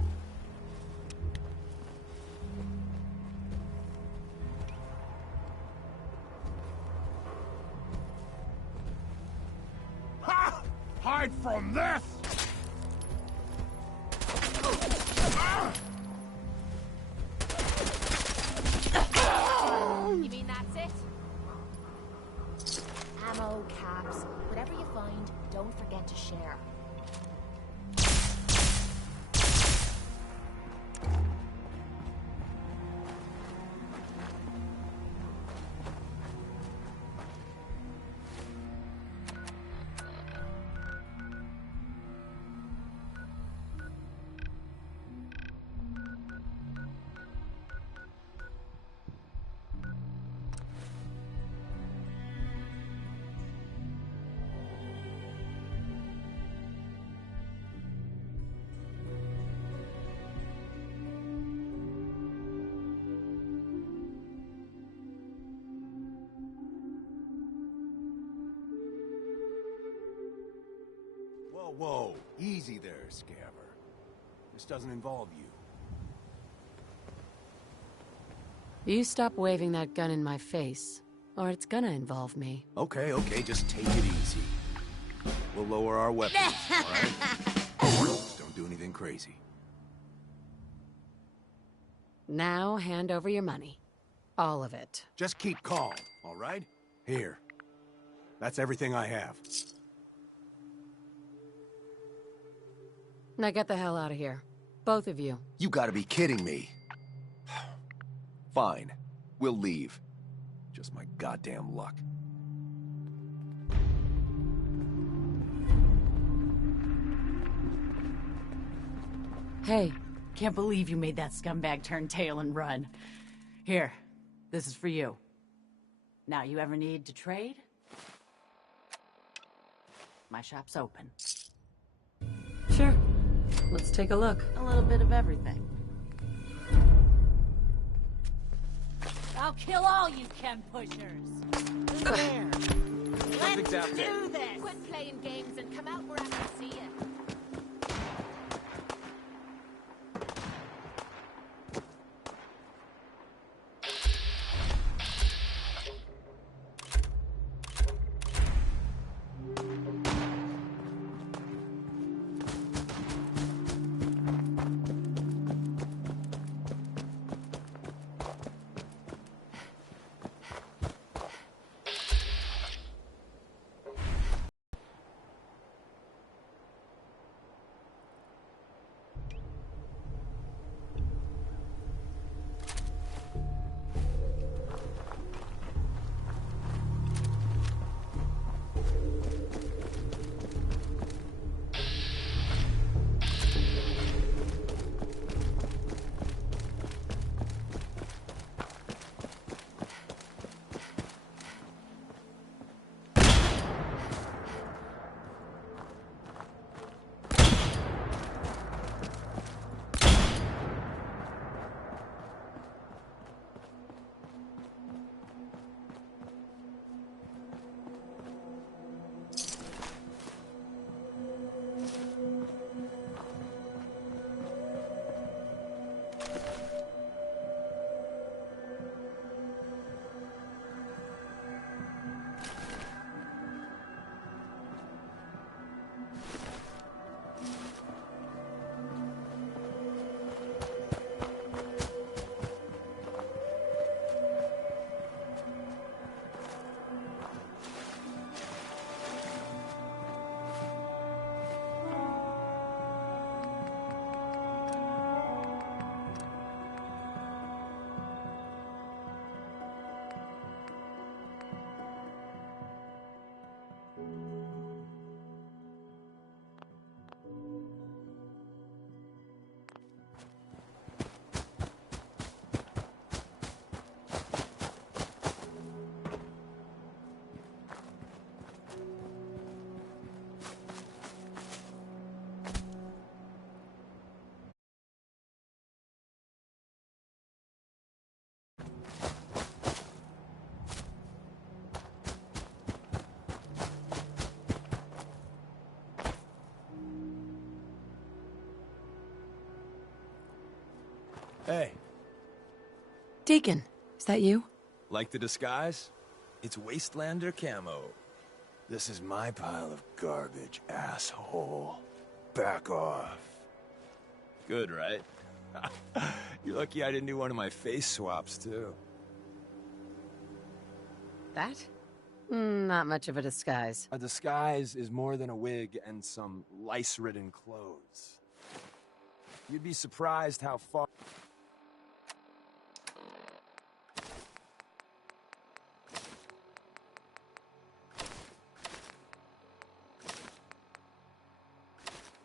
Ha! Hide from this! You mean that's it? Ammo, caps, whatever you find, don't forget to share. Whoa, easy there, Scabber. This doesn't involve you. You stop waving that gun in my face, or it's gonna involve me. Okay, just take it easy. We'll lower our weapons, all right? Just don't do anything crazy. Now hand over your money. All of it. Just keep calm, all right? Here. That's everything I have. Now get the hell out of here. Both of you. You gotta be kidding me. Fine. We'll leave. Just my goddamn luck. Hey. Can't believe you made that scumbag turn tail and run. Here, this is for you. Now, you ever need to trade? My shop's open. Sure. Let's take a look. A little bit of everything. I'll kill all you chem pushers. There. Let's do this. Quit playing games and come out where I can see you. Hey. Deacon, is that you? Like the disguise? It's Wastelander camo. This is my pile of garbage, asshole. Back off. Good, right? You're lucky I didn't do one of my face swaps, too. That? Not much of a disguise. A disguise is more than a wig and some lice-ridden clothes. You'd be surprised how far...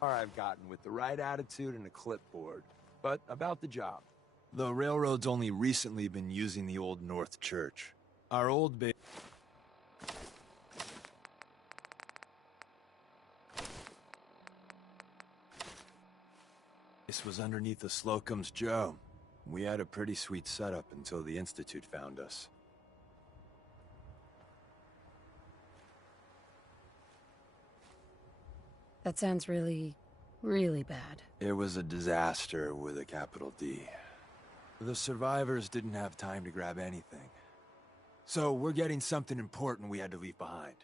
I've gotten with the right attitude and a clipboard. But about the job. The railroad's only recently been using the Old North Church. Our old base... This was underneath the Slocum's Joe. We had a pretty sweet setup until the Institute found us. That sounds really, really bad. It was a disaster with a capital D. The survivors didn't have time to grab anything. So we're getting something important we had to leave behind.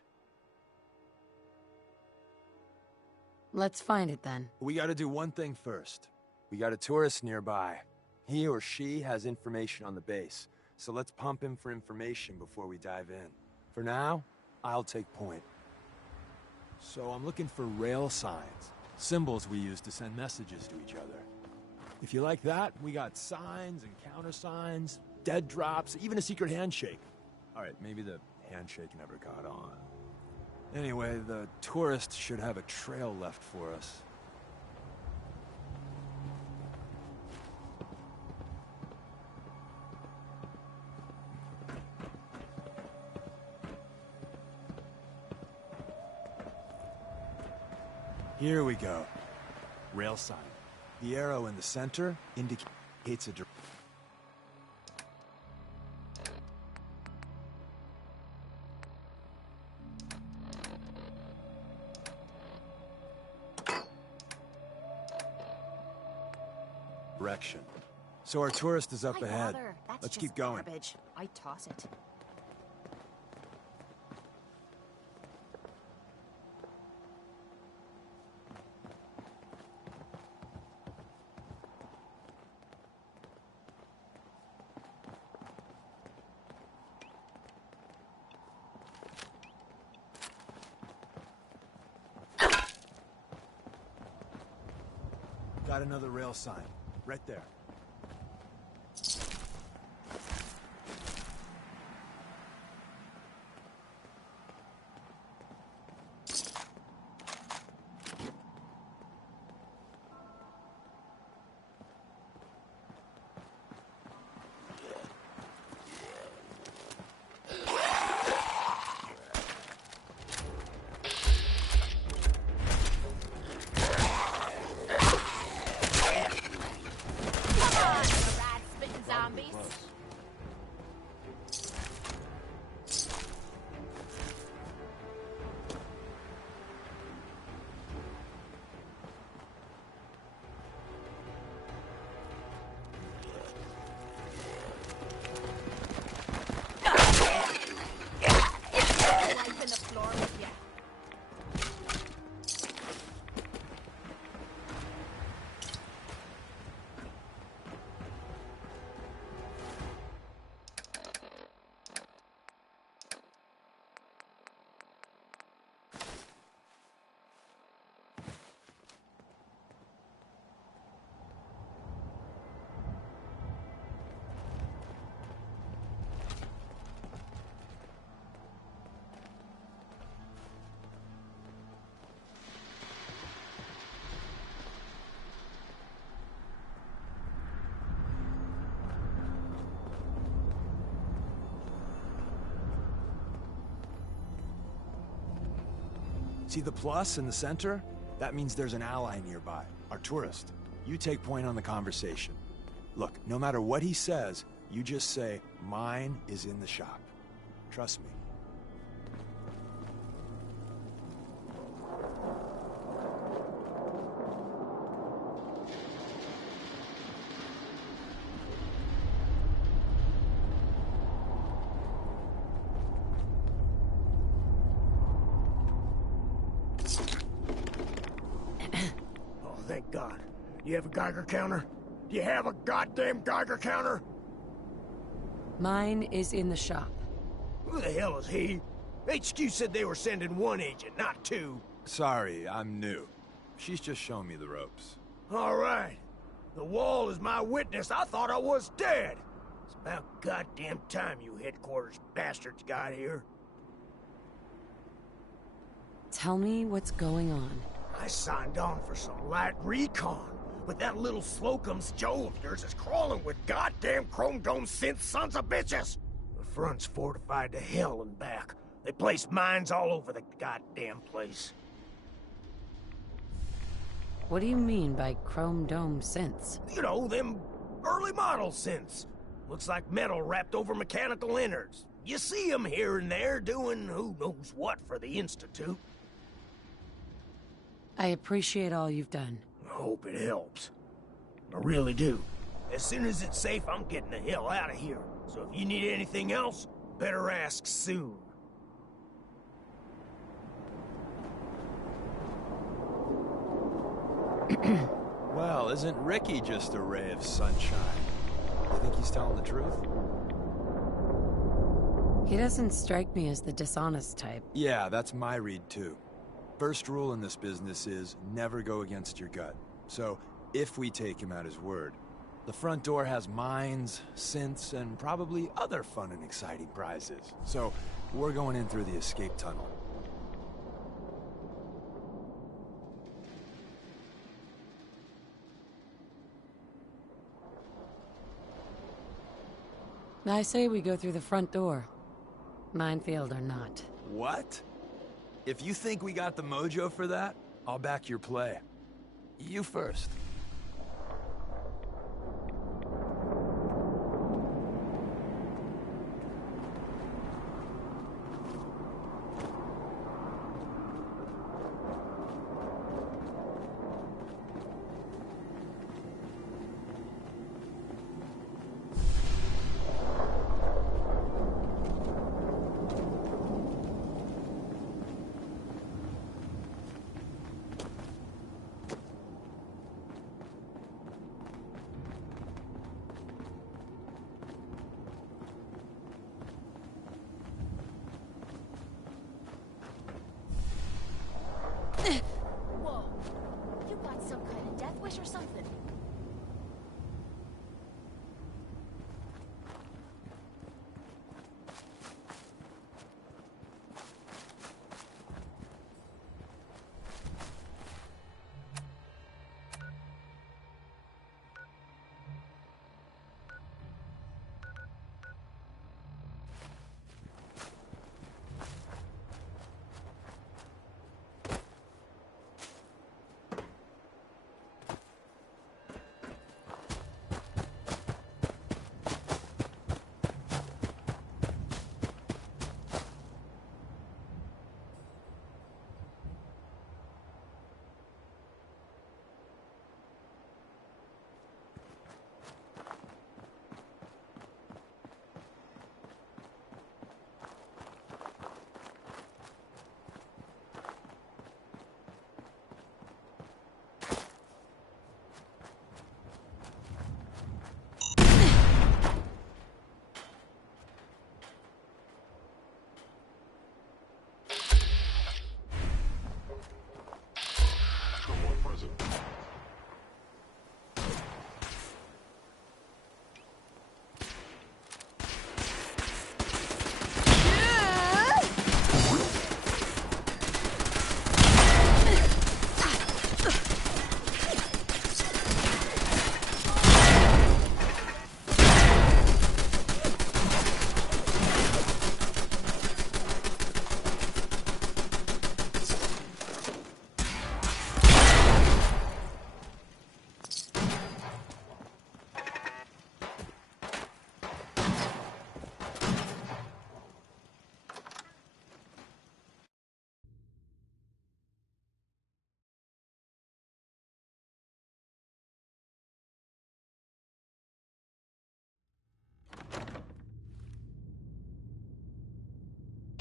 Let's find it then. We gotta do one thing first. We got a tourist nearby. He or she has information on the base, so let's pump him for information before we dive in. For now, I'll take point. So I'm looking for rail signs, symbols we use to send messages to each other. If you like that, we got signs and countersigns, dead drops, even a secret handshake. All right, maybe the handshake never caught on. Anyway, the tourist should have a trail left for us. Here we go. Rail sign. The arrow in the center indicates a direction. So our tourist is up ahead. Let's keep going. Garbage. I toss it. Got another rail sign. Right there. See the plus in the center? That means there's an ally nearby, our tourist. You take point on the conversation. Look, no matter what he says, you just say, "Mine is in the shop." Trust me. thank God. You have a Geiger counter? Do you have a goddamn Geiger counter? Mine is in the shop. Who the hell is he? HQ said they were sending one agent, not two. Sorry, I'm new. She's just showing me the ropes. All right. The wall is my witness. I thought I was dead. It's about goddamn time you headquarters bastards got here. Tell me what's going on. I signed on for some light recon, but that little Slocum's Joe of yours is crawling with goddamn chrome dome synth sons of bitches. The front's fortified to hell and back. They placed mines all over the goddamn place. What do you mean by chrome dome synths? You know, them early model synths. Looks like metal wrapped over mechanical innards. You see them here and there doing who knows what for the Institute. I appreciate all you've done. I hope it helps. I really do. As soon as it's safe, I'm getting the hell out of here. So if you need anything else, better ask soon. Well, isn't Ricky just a ray of sunshine? You think he's telling the truth? He doesn't strike me as the dishonest type. Yeah, that's my read too. First rule in this business is never go against your gut. So, if we take him at his word, the front door has mines, synths, and probably other fun and exciting prizes. So, we're going in through the escape tunnel. I say we go through the front door. Minefield or not. What? If you think we got the mojo for that, I'll back your play. You first. Whoa. You got some kind of death wish or something?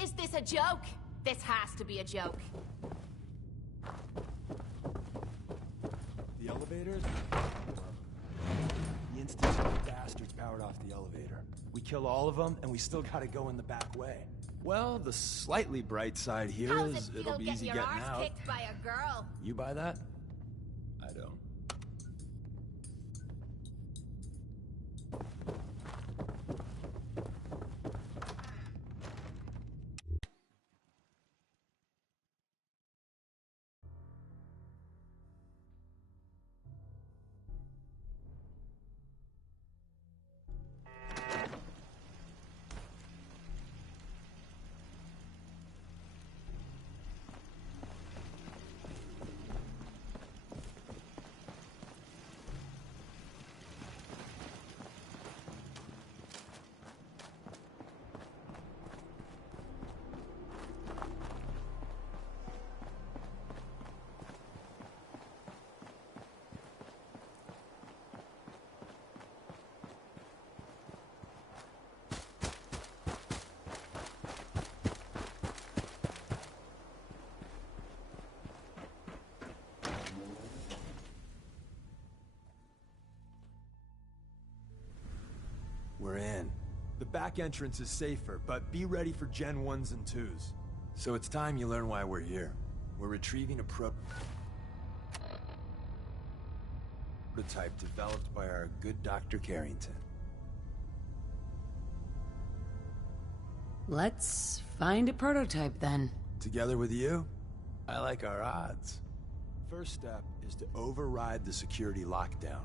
Is this a joke? This has to be a joke. elevators? The Institute bastards powered off the elevator. We kill all of them, and we still gotta go in the back way. Well, the slightly bright side here How's is it feel it'll be easy getting your getting arse out. kicked by a girl? You buy that? I don't. We're in. The back entrance is safer, but be ready for Gen 1s and 2s. So it's time you learn why we're here. We're retrieving a prototype developed by our good Dr. Carrington. Let's find a prototype then. Together with you, I like our odds. First step is to override the security lockdown.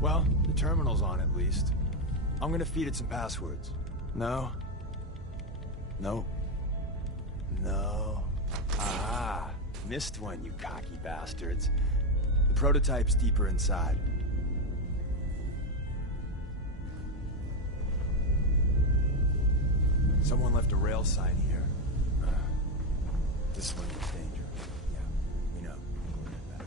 Well, the terminal's on at least. I'm gonna feed it some passwords. No. No. No. Ah, missed one, you cocky bastards. The prototype's deeper inside. Someone left a rail sign here. This one is dangerous. Yeah, we know. We know.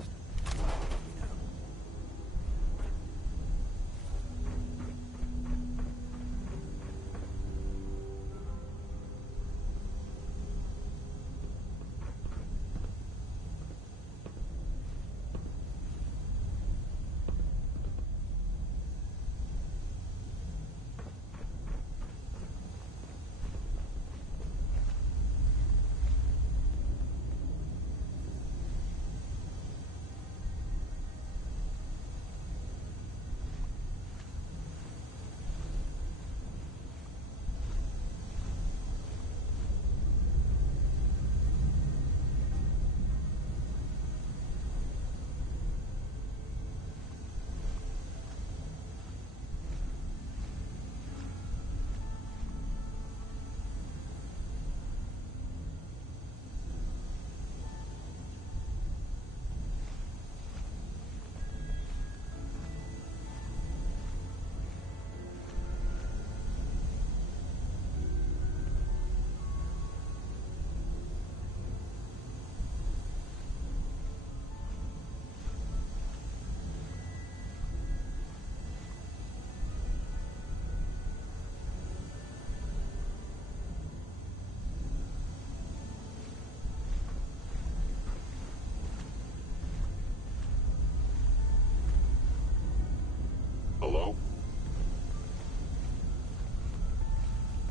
Hello?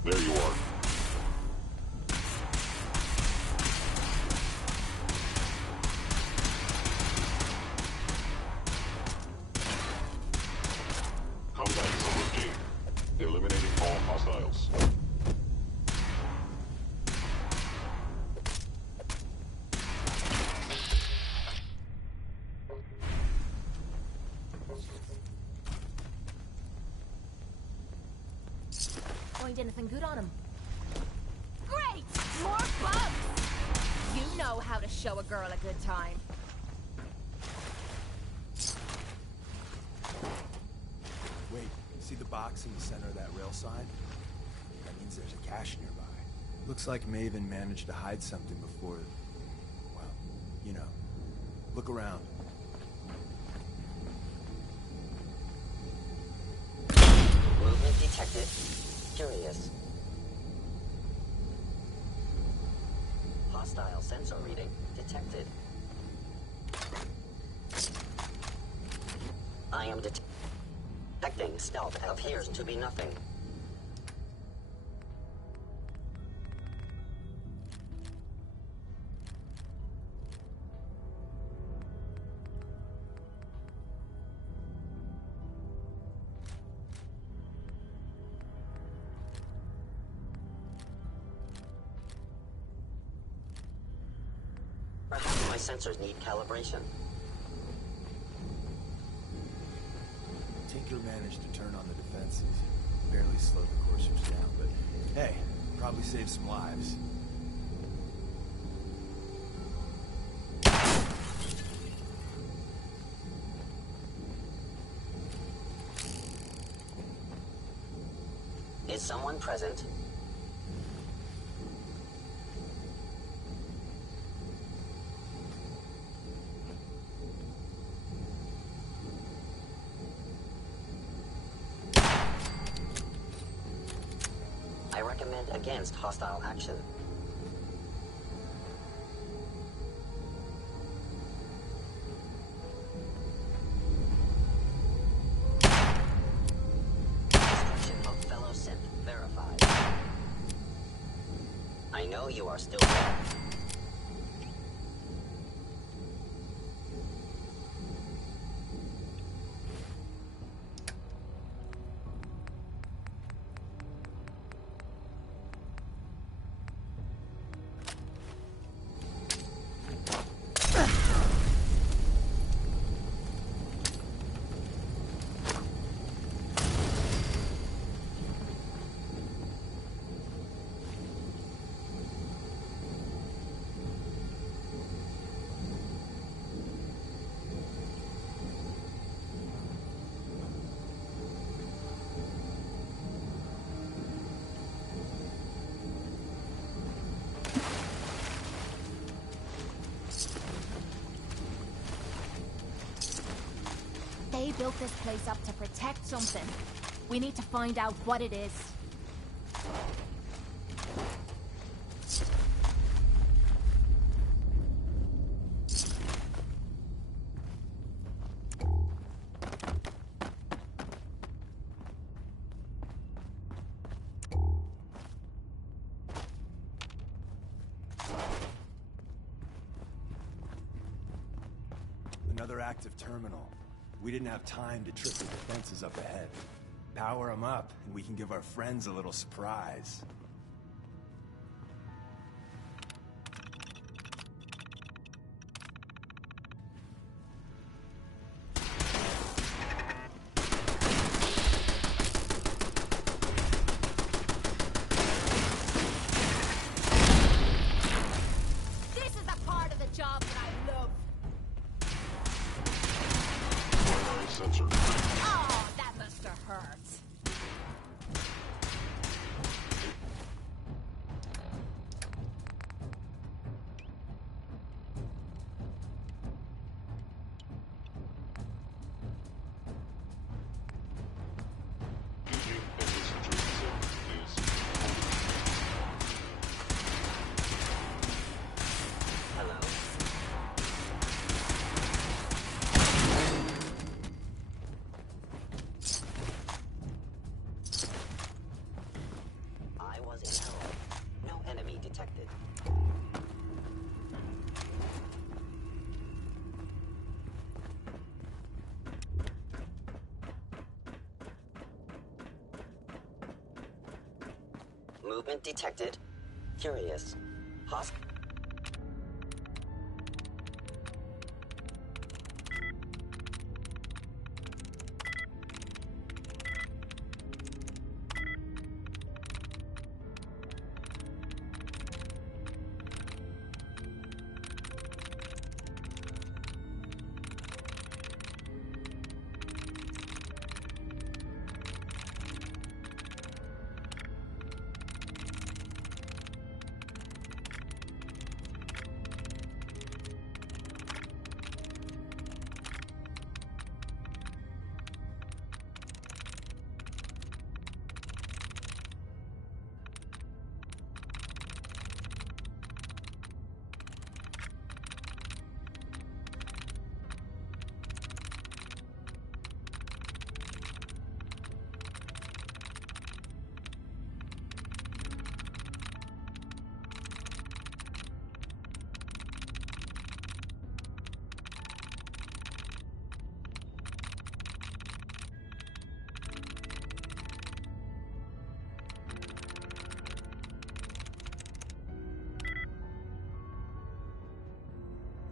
There you are. Combat is routine. Eliminating all hostiles. Find anything good on him? Great! Right! More bugs! You know how to show a girl a good time. Wait, see the box in the center of that rail sign? That means there's a cache nearby. Looks like Maven managed to hide something before... well, you know. Look around. Movement detected. Curious. Hostile sensor reading detected. I am detecting stealth appears to be nothing. Perhaps my sensors need calibration. Tinker managed to turn on the defenses. Barely slowed the coursers down, but hey, probably saved some lives. Is someone present? I recommend against hostile action. Destruction of fellow synth verified. I know you are still there. They built this place up to protect something. We need to find out what it is. Another active terminal. We didn't have time to trip the defenses up ahead. Power them up, and we can give our friends a little surprise. This is the part of the job that I love. Sensor. Oh, that must have hurt. I was in error. No enemy detected. Movement detected. Curious.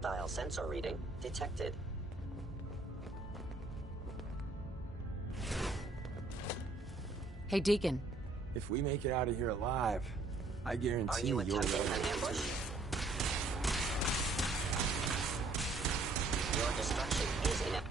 tactile sensor reading detected. Hey, Deacon. If we make it out of here alive, I guarantee you'll attempting an ambush? Your destruction is inevitable.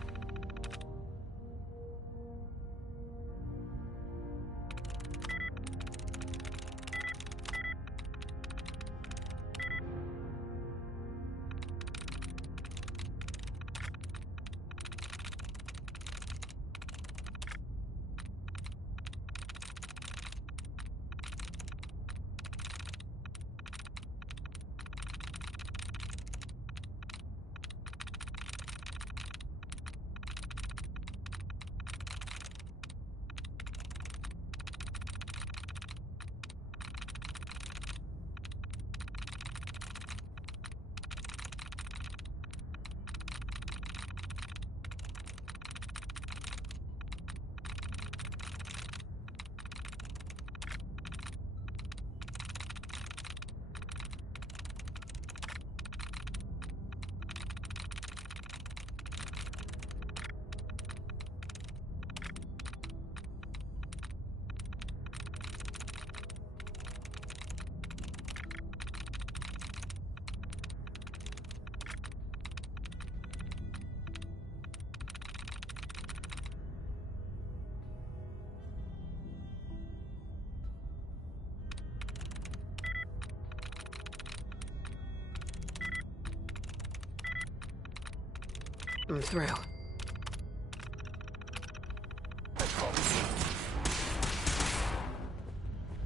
I'm through.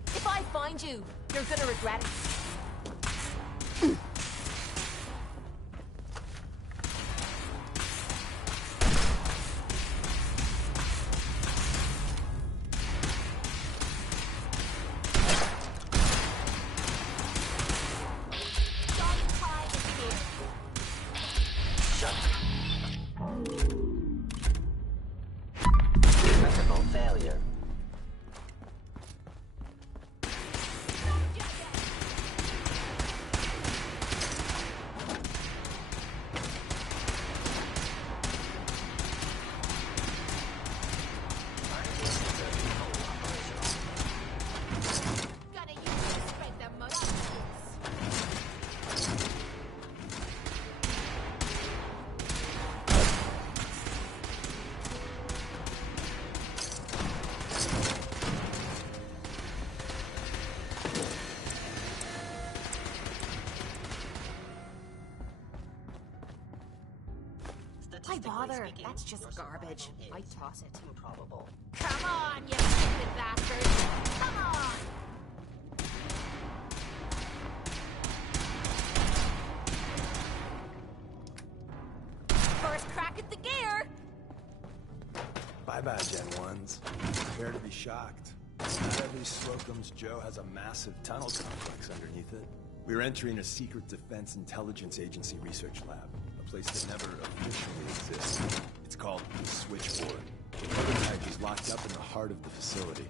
If I find you, you're gonna regret it. Critical failure. Why bother? That's just garbage. I toss it. Improbable. Come on, you stupid bastard! Come on! First crack at the gear! Bye-bye, Gen 1s. Prepare to be shocked. Not every Slocum's Joe has a massive tunnel complex underneath it. We're entering a secret Defense Intelligence Agency research lab, a place that never officially existed. It's called the Switchboard. The prototype is locked up in the heart of the facility.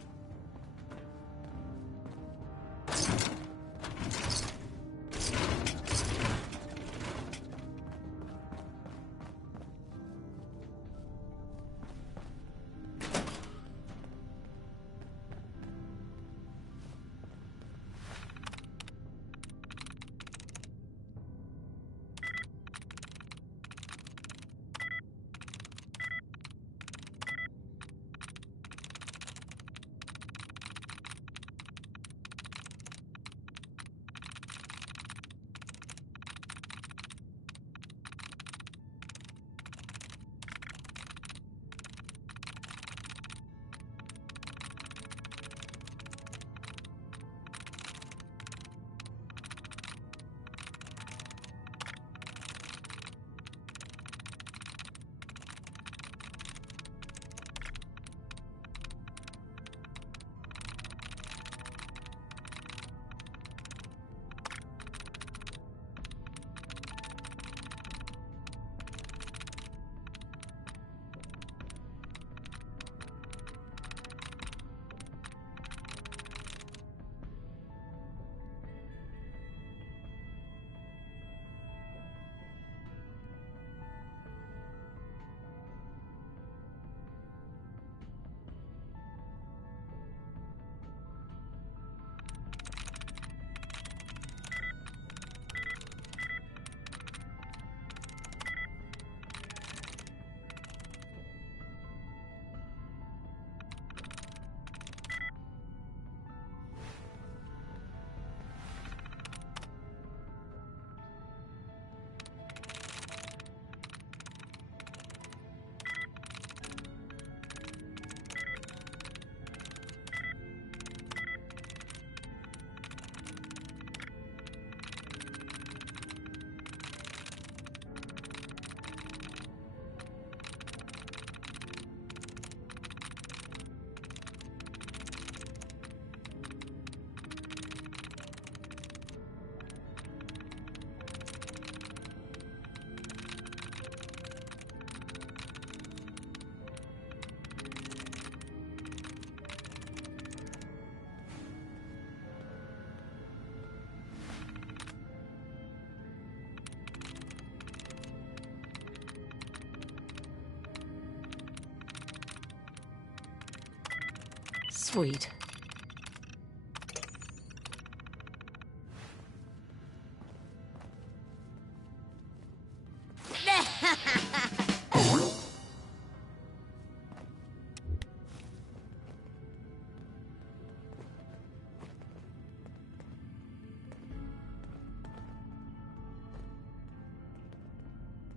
Sweet.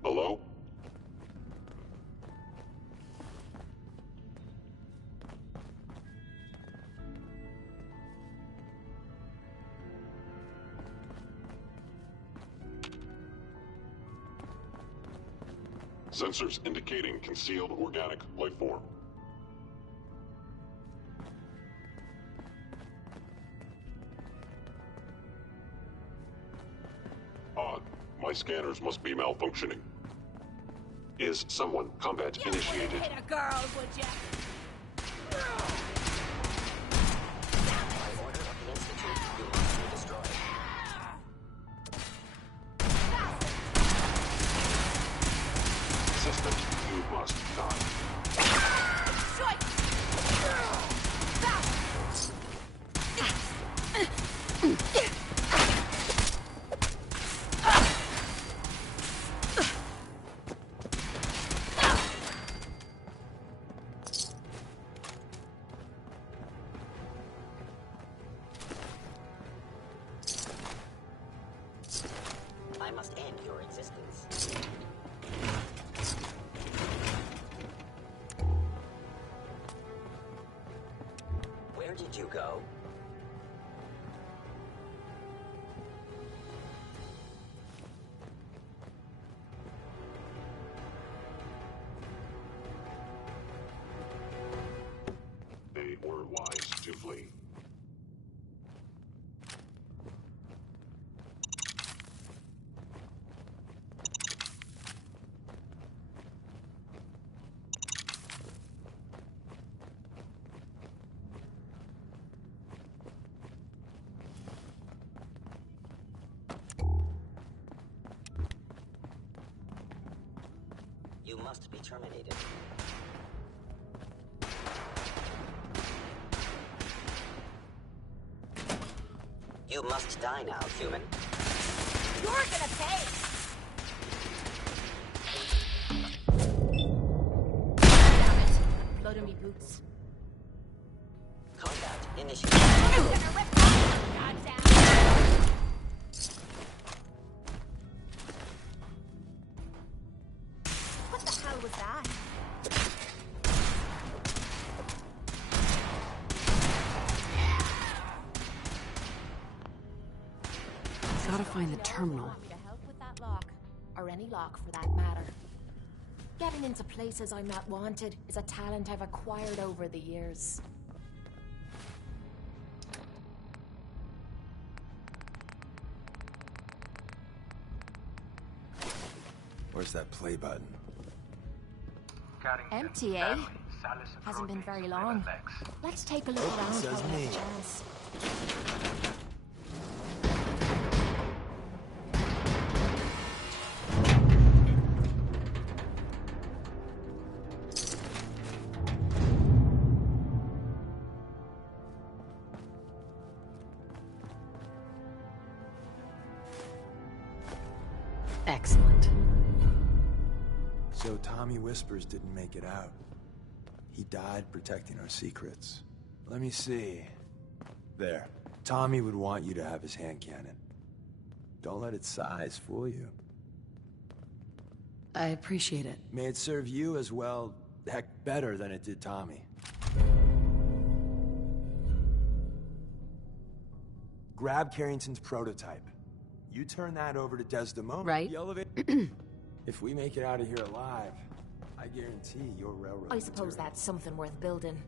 Hello? Sensors indicating concealed organic life form. Odd. My scanners must be malfunctioning. Is someone combat initiated? Hit a girl, would ya? By order of the Institute, you must be destroyed. System, you must die. I must end your existence. Where did you go? They were wise to flee. You must be terminated. You must die now, human. You're gonna pay! Damn it. Blood in me boots. Combat initiated. You're gonna rip off your goddamn... What the hell was that? Gotta find the terminal. Want me to help with that lock, or any lock for that matter. Getting into places I'm not wanted is a talent I've acquired over the years. Where's that play button? Empty, eh? Hasn't been very long. Let's take a look around says while we me. have a chance. Excellent. So Tommy Whispers didn't make it out. He died protecting our secrets. Let me see. There. Tommy would want you to have his hand cannon. Don't let its size fool you. I appreciate it. May it serve you as well, heck, better than it did Tommy. Grab Carrington's prototype. You turn that over to Desdemona. Right. The elevator. If we make it out of here alive, I guarantee your railroad. I suppose that's something worth building.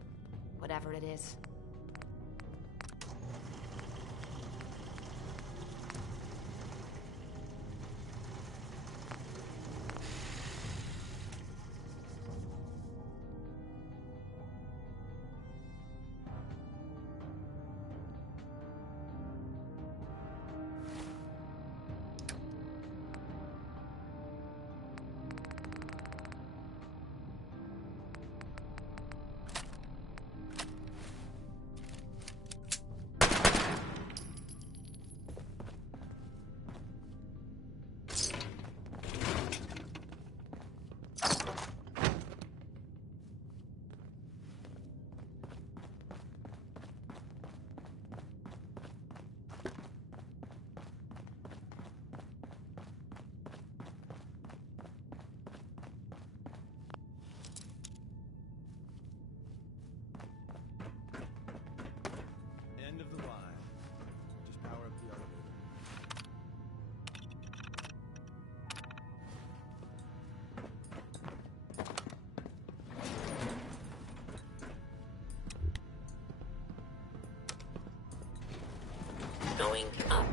Whatever it is. going up.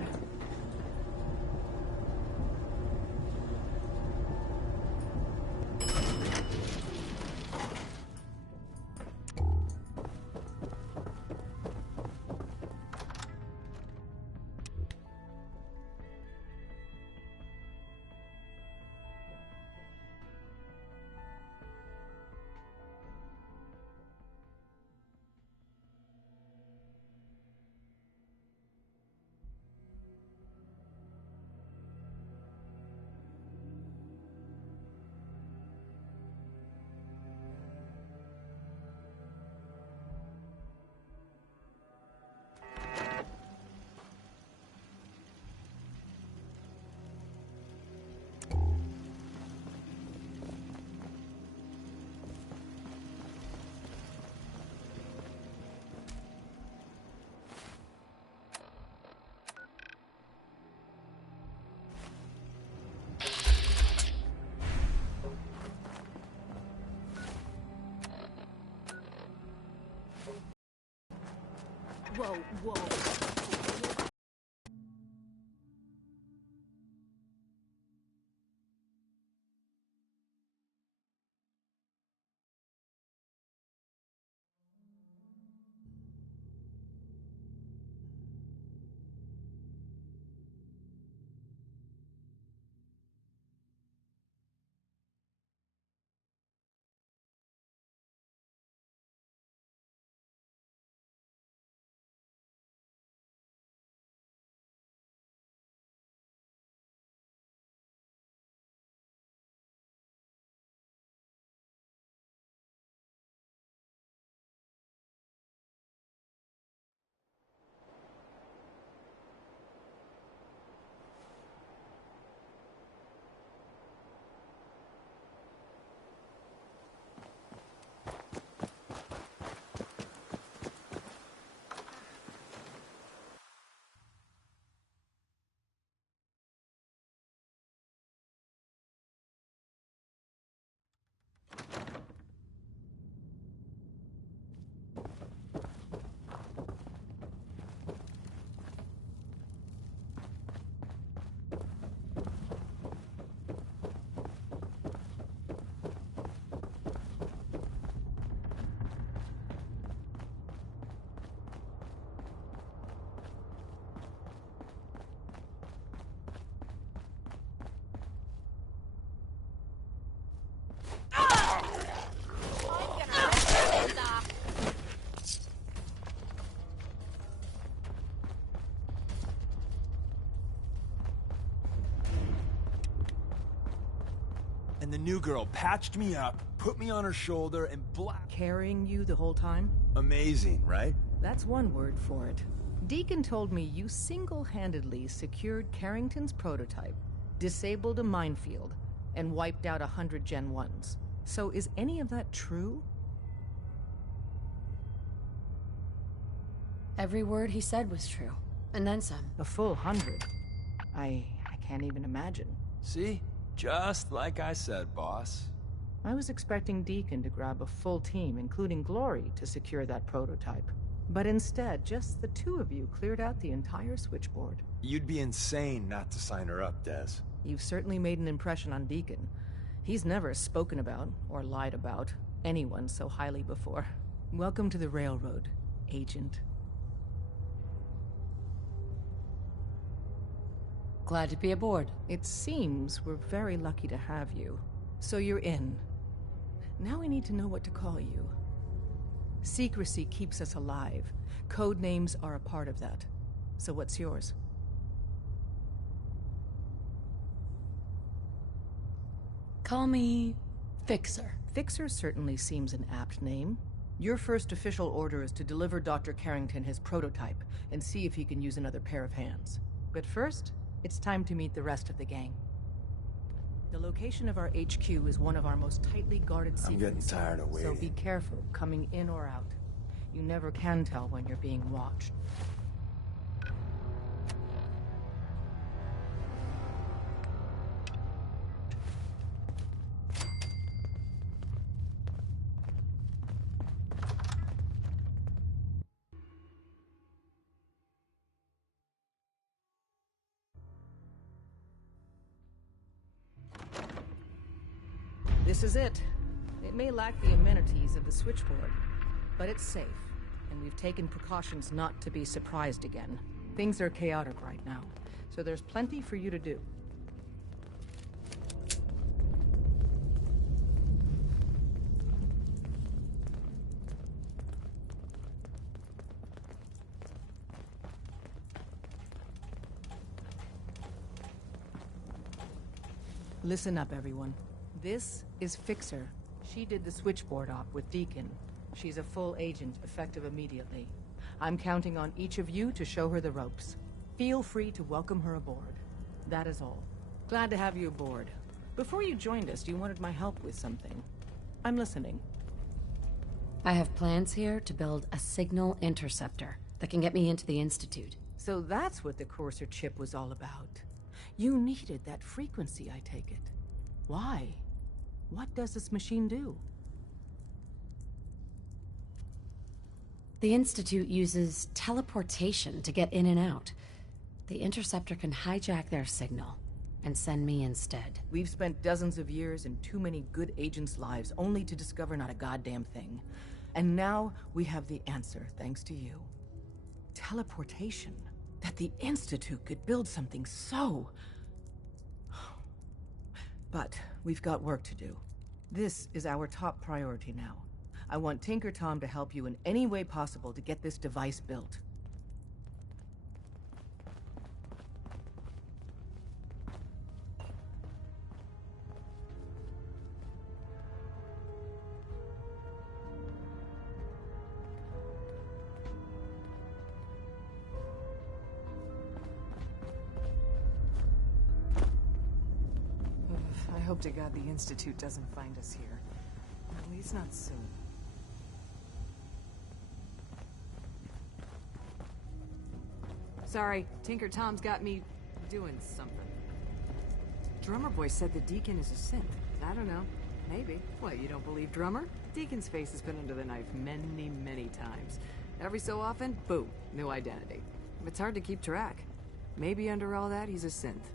Whoa, whoa. And the new girl patched me up, put me on her shoulder, and Carrying you the whole time? Amazing, right? That's one word for it. Deacon told me you single-handedly secured Carrington's prototype, disabled a minefield, and wiped out 100 Gen 1s. So is any of that true? Every word he said was true. And then some. A full 100. I can't even imagine. See? Just like I said, boss. I was expecting Deacon to grab a full team, including Glory, to secure that prototype. But instead, just the two of you cleared out the entire switchboard. You'd be insane not to sign her up, Des. You've certainly made an impression on Deacon. He's never spoken about, or lied about, anyone so highly before. Welcome to the Railroad, Agent. Glad to be aboard. It seems we're very lucky to have you. So you're in. Now we need to know what to call you. Secrecy keeps us alive. Code names are a part of that. So what's yours? Call me Fixer. Fixer certainly seems an apt name. Your first official order is to deliver Dr. Carrington his prototype and see if he can use another pair of hands. But first, it's time to meet the rest of the gang. The location of our HQ is one of our most tightly guarded secrets. I'm getting tired of waiting. So be careful coming in or out. You never can tell when you're being watched. This is it. It may lack the amenities of the switchboard, but it's safe, and we've taken precautions not to be surprised again. Things are chaotic right now, so there's plenty for you to do. Listen up, everyone. This is Fixer. She did the switchboard op with Deacon. She's a full agent, effective immediately. I'm counting on each of you to show her the ropes. Feel free to welcome her aboard. That is all. Glad to have you aboard. Before you joined us, you wanted my help with something. I'm listening. I have plans here to build a signal interceptor that can get me into the Institute. So that's what the Courser chip was all about. You needed that frequency, I take it. Why? What does this machine do? The Institute uses teleportation to get in and out. The interceptor can hijack their signal and send me instead. We've spent dozens of years and too many good agents' lives only to discover not a goddamn thing. And now we have the answer, thanks to you. Teleportation. That the Institute could build something so... But we've got work to do. This is our top priority now. I want Tinker Tom to help you in any way possible to get this device built. I hope to God the Institute doesn't find us here. At least not soon. Sorry, Tinker Tom's got me doing something. Drummer Boy said the Deacon is a synth. I don't know. Maybe. What, you don't believe Drummer? Deacon's face has been under the knife many, many times. Every so often, boom, new identity. It's hard to keep track. Maybe under all that, he's a synth.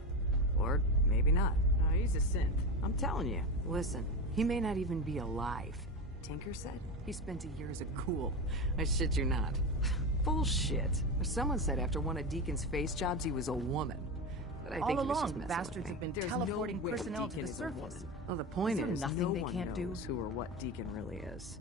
Or maybe not. No, he's a synth. I'm telling you. Listen, he may not even be alive. Tinker said he spent a year as a ghoul. I shit you not. Bullshit. Someone said after one of Deacon's face jobs, he was a woman. But I think All he was along, just messing bastards with me. have been There's teleporting no way personnel to Deacon the is a surface. woman. Well, the point Is there is, nothing no they one can't do? knows who or what Deacon really is.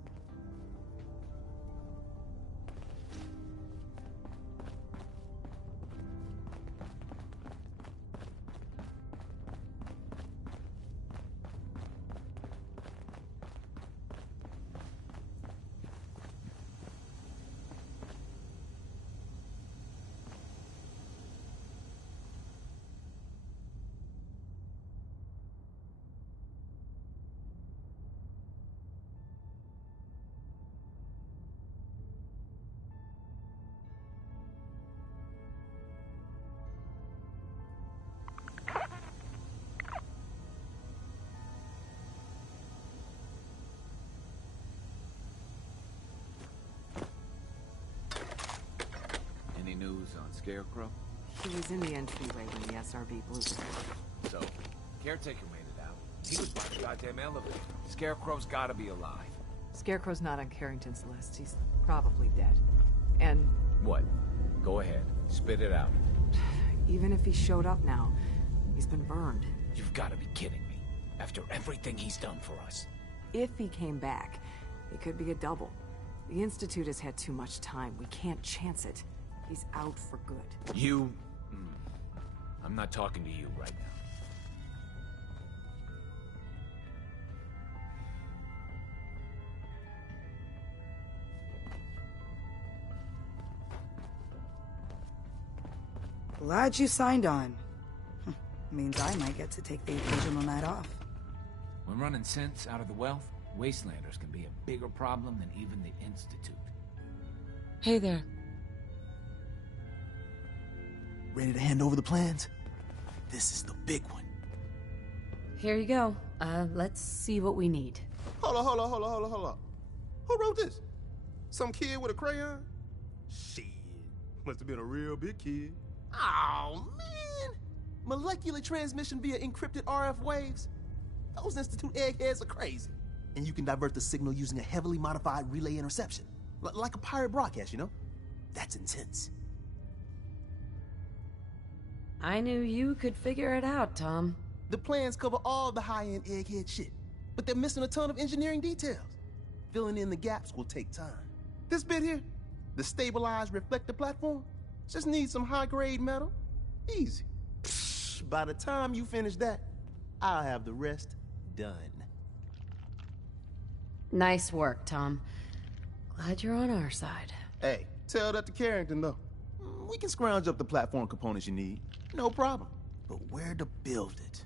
Any news on Scarecrow? He was in the entryway when the SRB blew through. So, Caretaker made it out. He was by the goddamn elevator. Scarecrow's gotta be alive. Scarecrow's not on Carrington's list. He's probably dead. And What? Go ahead. Spit it out. even if he showed up now, he's been burned. You've gotta be kidding me. After everything he's done for us. If he came back, it could be a double. The Institute has had too much time. We can't chance it. He's out for good. You... I'm not talking to you right now. Glad you signed on. Means I might get to take the occasional night off. When running synths out of the wealth, wastelanders can be a bigger problem than even the Institute. Hey there. Ready to hand over the plans? This is the big one. Here you go. Let's see what we need. Hold on. Who wrote this? Some kid with a crayon? Shit. Must have been a real big kid. Oh, man! Molecular transmission via encrypted RF waves? Those Institute eggheads are crazy. And you can divert the signal using a heavily modified relay interception. Like a pirate broadcast, you know? That's intense. I knew you could figure it out, Tom. The plans cover all the high-end egghead shit, but they're missing a ton of engineering details. Filling in the gaps will take time. This bit here, the stabilized reflector platform, just needs some high-grade metal. Easy. Psh, by the time you finish that, I'll have the rest done. Nice work, Tom. Glad you're on our side. Hey, tell that to Carrington, though. We can scrounge up the platform components you need. No problem. But where to build it?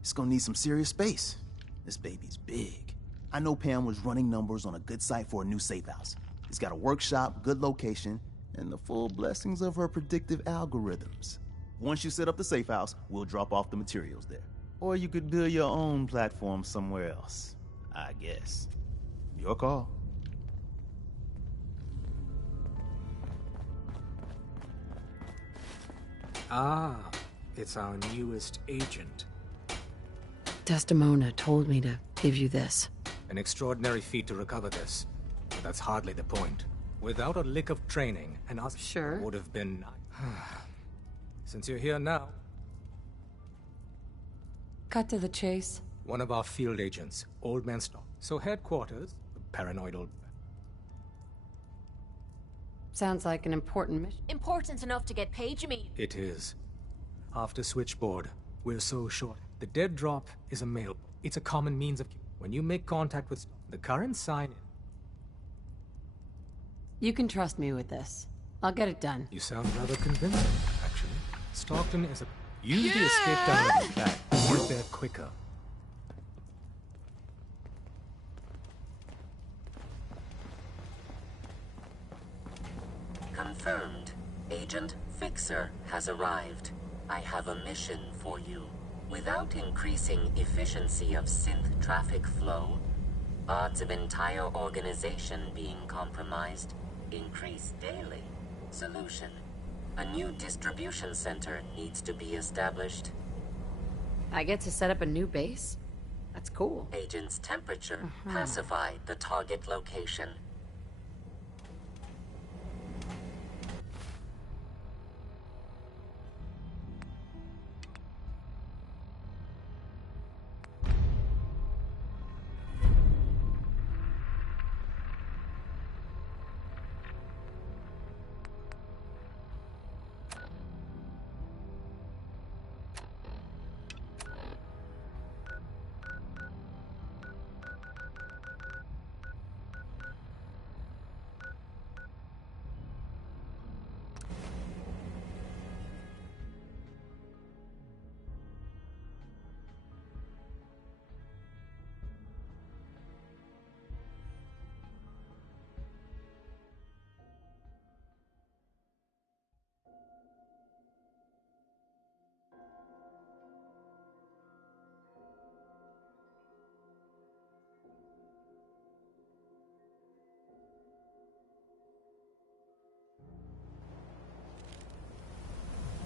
It's gonna need some serious space. This baby's big. I know Pam was running numbers on a good site for a new safe house. It's got a workshop, good location, and the full blessings of her predictive algorithms. Once you set up the safe house, we'll drop off the materials there. Or you could build your own platform somewhere else, I guess. Your call. Ah, it's our newest agent. Desdemona told me to give you this. An extraordinary feat to recover this, but that's hardly the point. Without a lick of training, and us would have been... Since you're here now... Cut to the chase. One of our field agents, Old Man Stock. So headquarters, paranoidal... Sounds like an important mission. Important enough to get paid, you mean? It is. After switchboard, we're so short. The dead drop is a mail. It's a common means of... When you make contact with the current sign-in... You can trust me with this. I'll get it done. You sound rather convincing, actually. Stockton is a... Use the escape tunnel back. Get there quicker. Confirmed. Agent Fixer has arrived. I have a mission for you. Without increasing efficiency of synth traffic flow, odds of entire organization being compromised increase daily. Solution. A new distribution center needs to be established. I get to set up a new base? That's cool. Agent's temperature pacified the target location.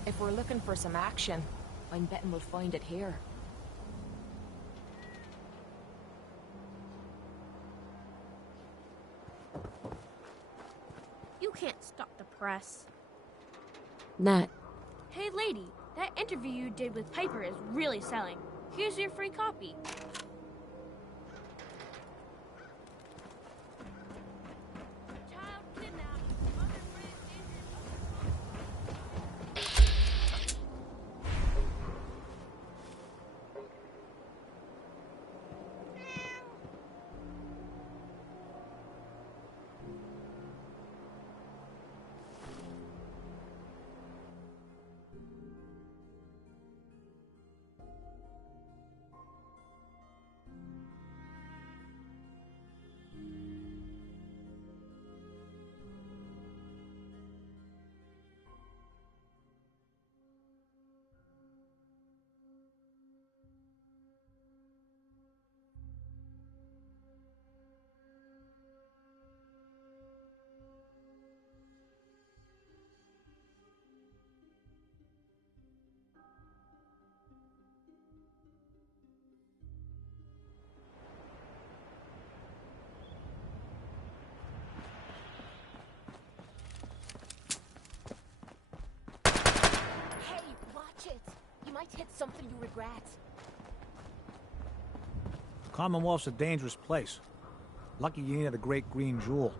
If we're looking for some action, I'm betting we'll find it here. You can't stop the press. Nat. Hey lady, that interview you did with Piper is really selling. Here's your free copy. might hit something you regret. Commonwealth's a dangerous place. Lucky you ain't at a great green jewel.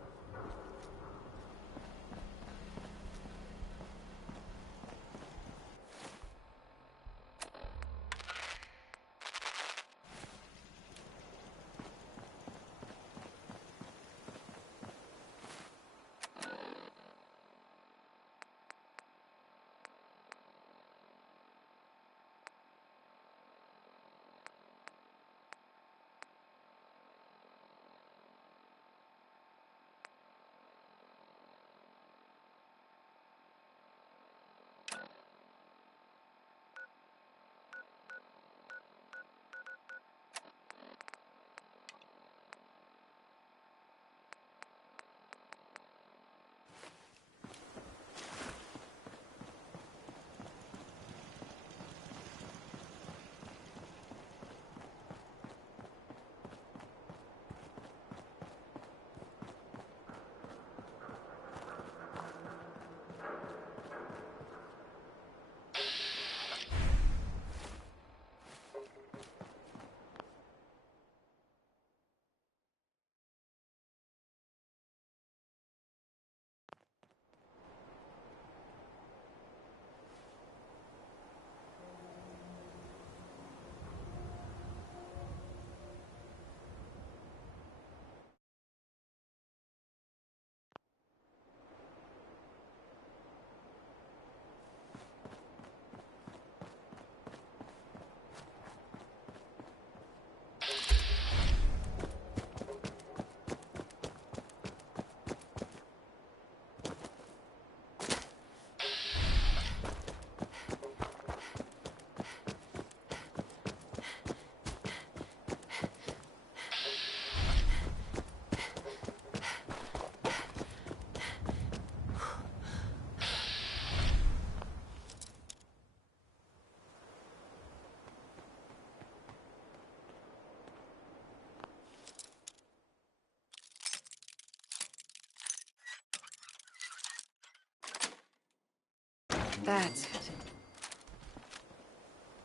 That's it.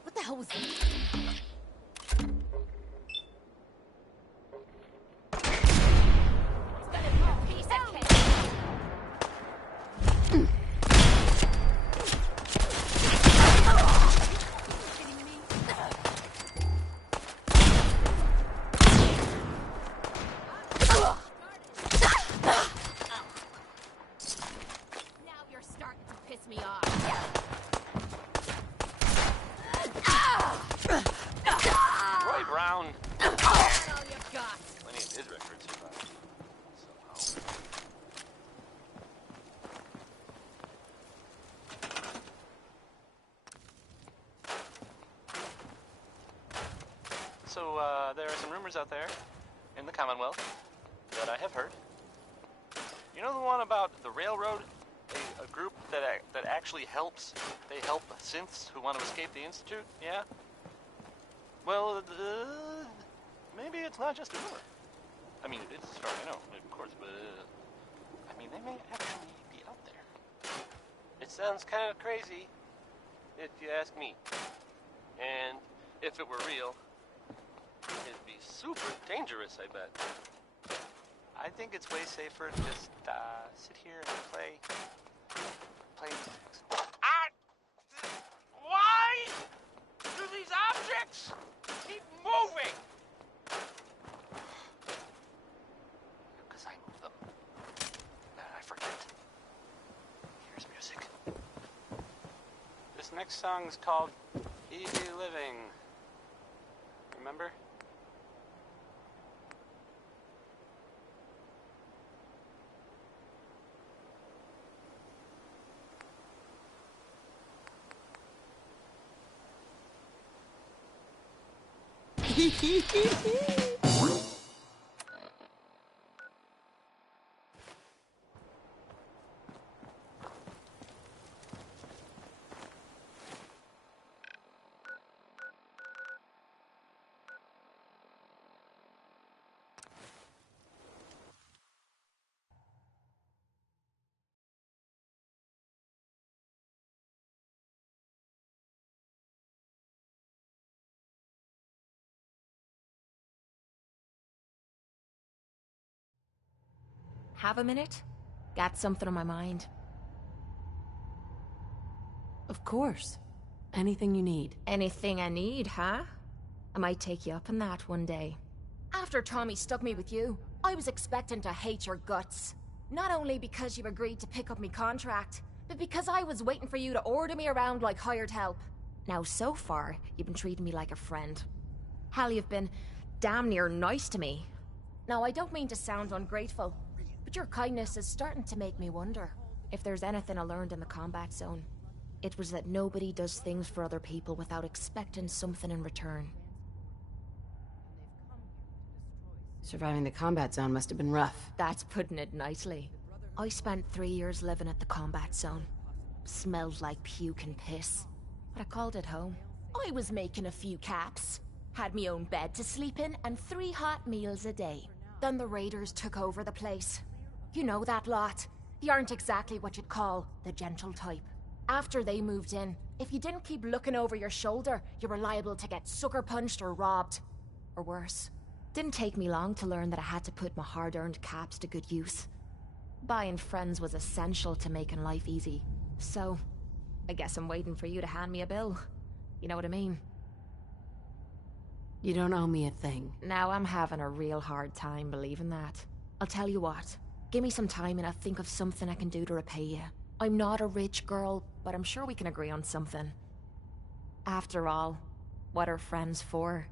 What the hell was that? It's gonna be a piece of cake. Now you're starting to piss me off. Roy Brown. That's all you got. Plenty of his records survived. Somehow. So, there are some rumors out there in the Commonwealth that I have heard. You know the one about the railroad? A group that actually helps. They help synths who want to escape the Institute? Yeah? Well, maybe it's not just a rumor. I mean, it is as far as I know, of course, but I mean, they may actually be out there. It sounds kind of crazy, if you ask me. And if it were real, it'd be super dangerous, I bet. I think it's way safer to just sit here and play music. Why do these objects keep moving? Because I move them. I forget. Here's music. This next song is called Easy Living. Remember? Hee hee hee hee. Have a minute? Got something on my mind. Of course. Anything you need. Anything I need, huh? I might take you up on that one day. After Tommy stuck me with you, I was expecting to hate your guts. Not only because you agreed to pick up me contract, but because I was waiting for you to order me around like hired help. Now, so far, you've been treating me like a friend. Hell, you've been damn near nice to me. Now, I don't mean to sound ungrateful, but your kindness is starting to make me wonder if there's anything I learned in the combat zone. It was that nobody does things for other people without expecting something in return. Surviving the combat zone must have been rough. That's putting it nicely. I spent 3 years living at the combat zone. Smelled like puke and piss. But I called it home. I was making a few caps. Had me own bed to sleep in and 3 hot meals a day. Then the raiders took over the place. You know that lot. They aren't exactly what you'd call the gentle type. After they moved in, if you didn't keep looking over your shoulder, you were liable to get sucker punched or robbed. Or worse. Didn't take me long to learn that I had to put my hard-earned caps to good use. Buying friends was essential to making life easy. So, I guess I'm waiting for you to hand me a bill. You know what I mean? You don't owe me a thing. Now I'm having a real hard time believing that. I'll tell you what. Give me some time and I'll think of something I can do to repay you. I'm not a rich girl, but I'm sure we can agree on something. After all, what are friends for?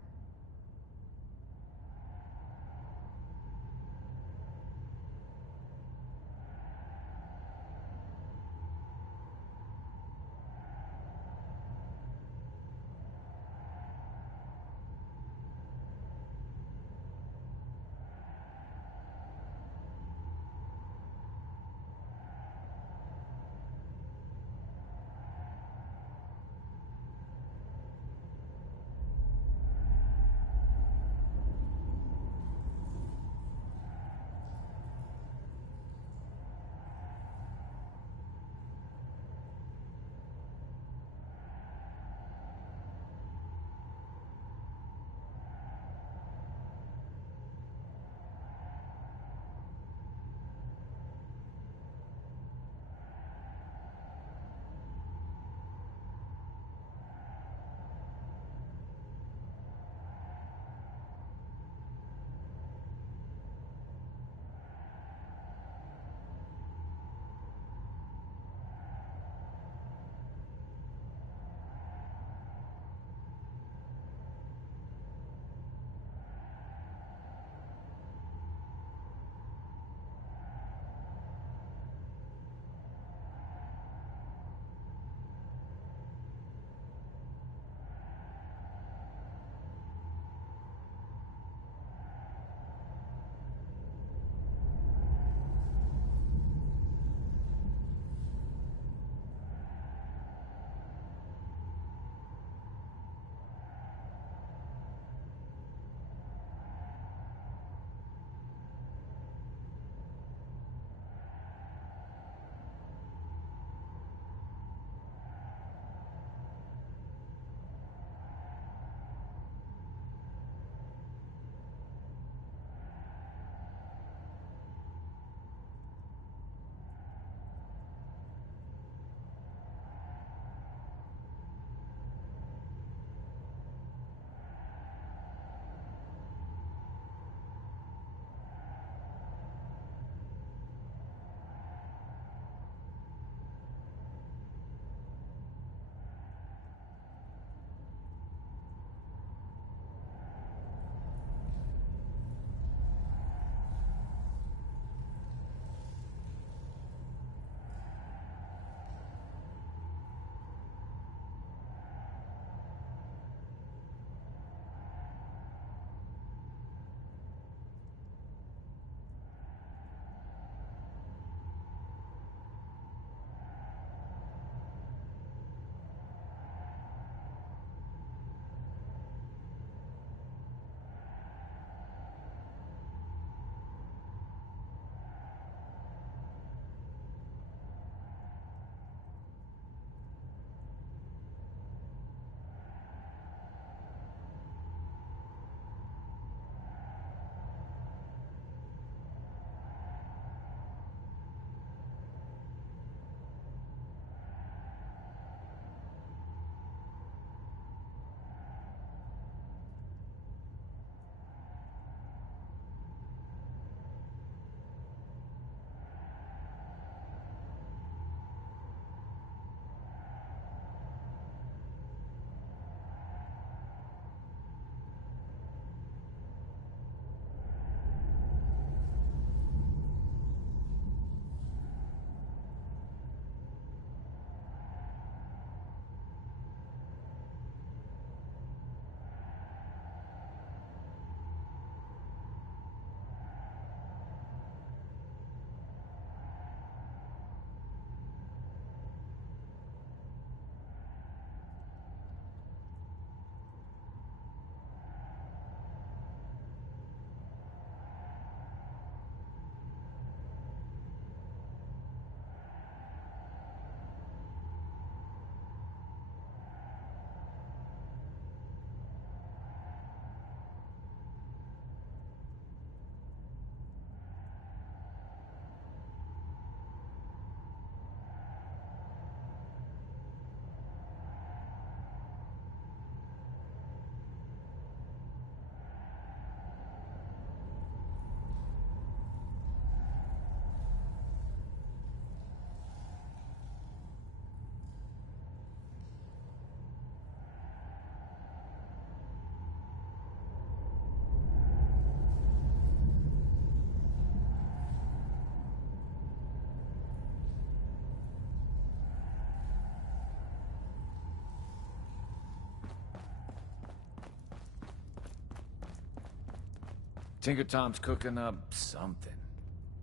Tinker Tom's cooking up something.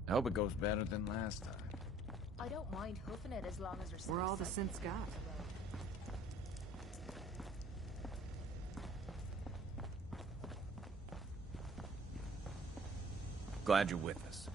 I hope it goes better than last time. I don't mind hoofing it as long as there's We're all the synths got. Glad you're with us.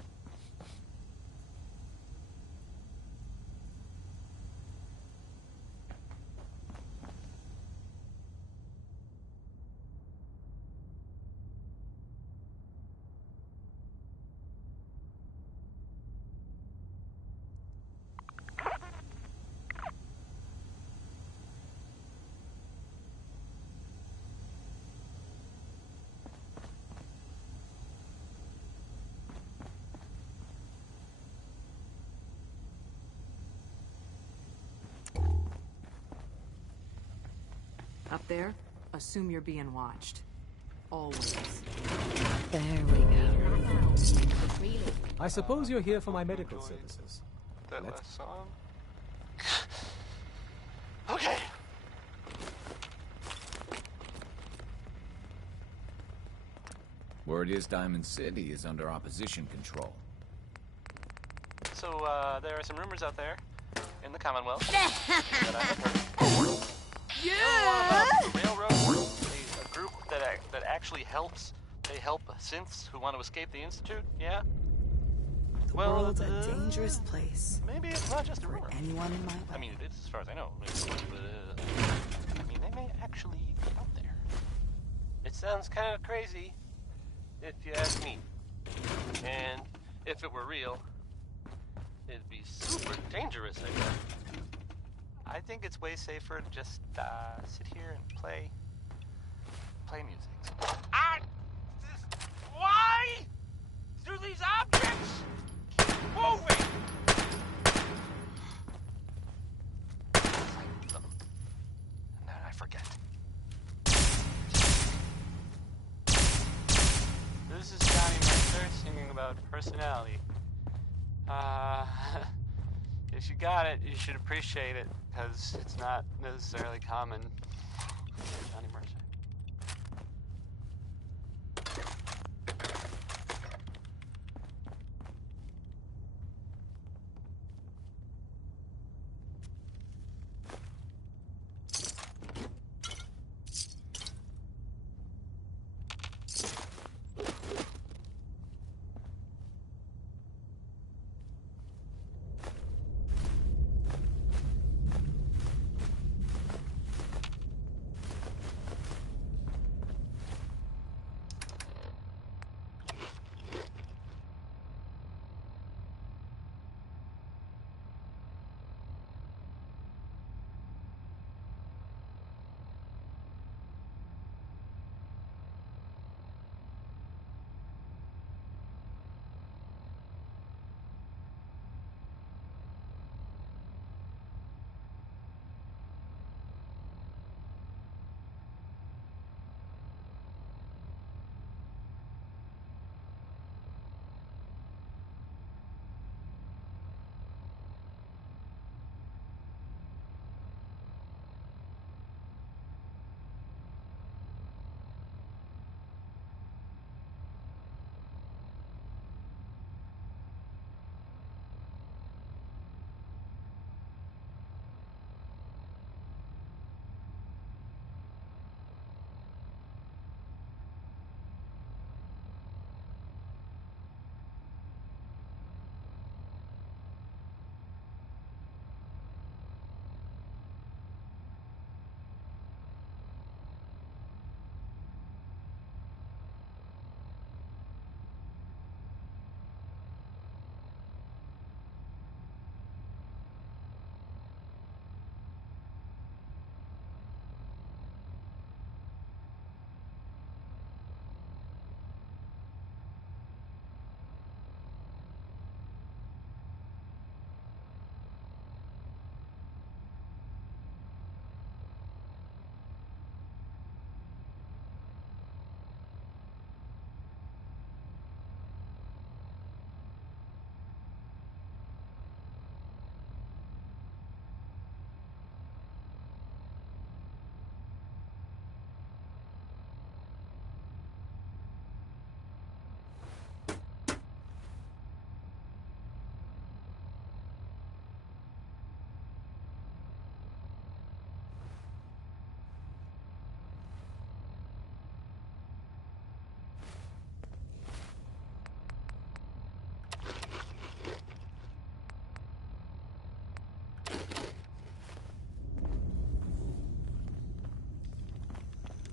Up there, assume you're being watched. Always. There we go. Really? I suppose you're here for my medical services. That last song? Okay. Word is Diamond City is under opposition control. So, there are some rumors out there in the Commonwealth that I have heard. Yeah! The Railroad, a group that actually helps. They help synths who want to escape the Institute, yeah? The world's a dangerous place. Maybe it's not just a rumor. Anyone in my way. I mean, it is as far as I know. But, I mean, they may actually be out there. It sounds kind of crazy, if you ask me. And if it were real, it'd be super dangerous, I guess. I think it's way safer to just sit here and play music. Why do these objects keep moving? And then I forget. This is Johnny Mercer singing about personality. If you got it, you should appreciate it, because it's not necessarily common. Johnny Mercer.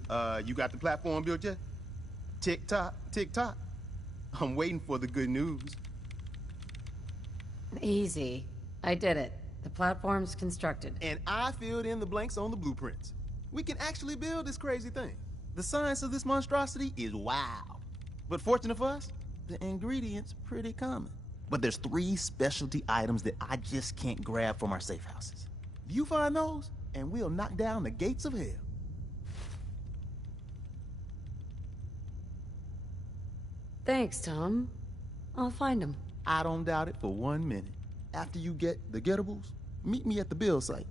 You got the platform built yet? Tick-tock, tick-tock. I'm waiting for the good news. Easy. I did it. The platform's constructed. And I filled in the blanks on the blueprints. We can actually build this crazy thing. The science of this monstrosity is wow. But fortunate for us, the ingredients pretty common. But there's 3 specialty items that I just can't grab from our safe houses. You find those, and we'll knock down the gates of hell. Thanks, Tom. I'll find them. I don't doubt it for 1 minute. After you get the gettables, meet me at the build site.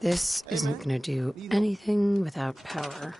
This isn't gonna do anything without power.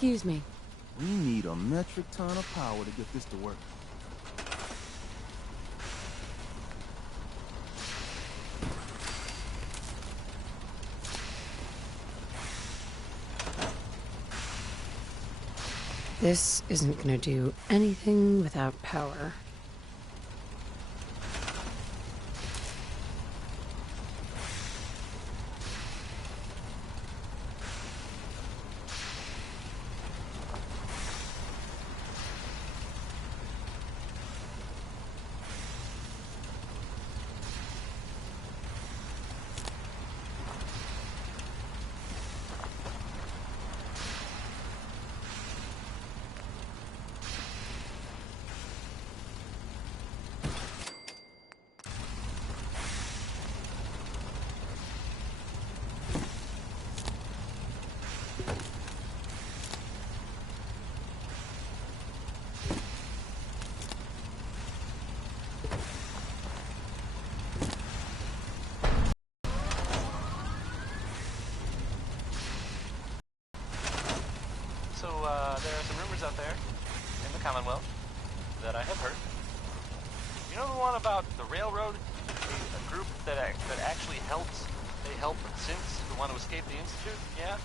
Excuse me. We need a metric ton of power to get this to work. This isn't gonna do anything without power. the Commonwealth that I have heard. You know the one about the railroad? A group that actually helps. They help synths who want to escape the Institute? Yeah?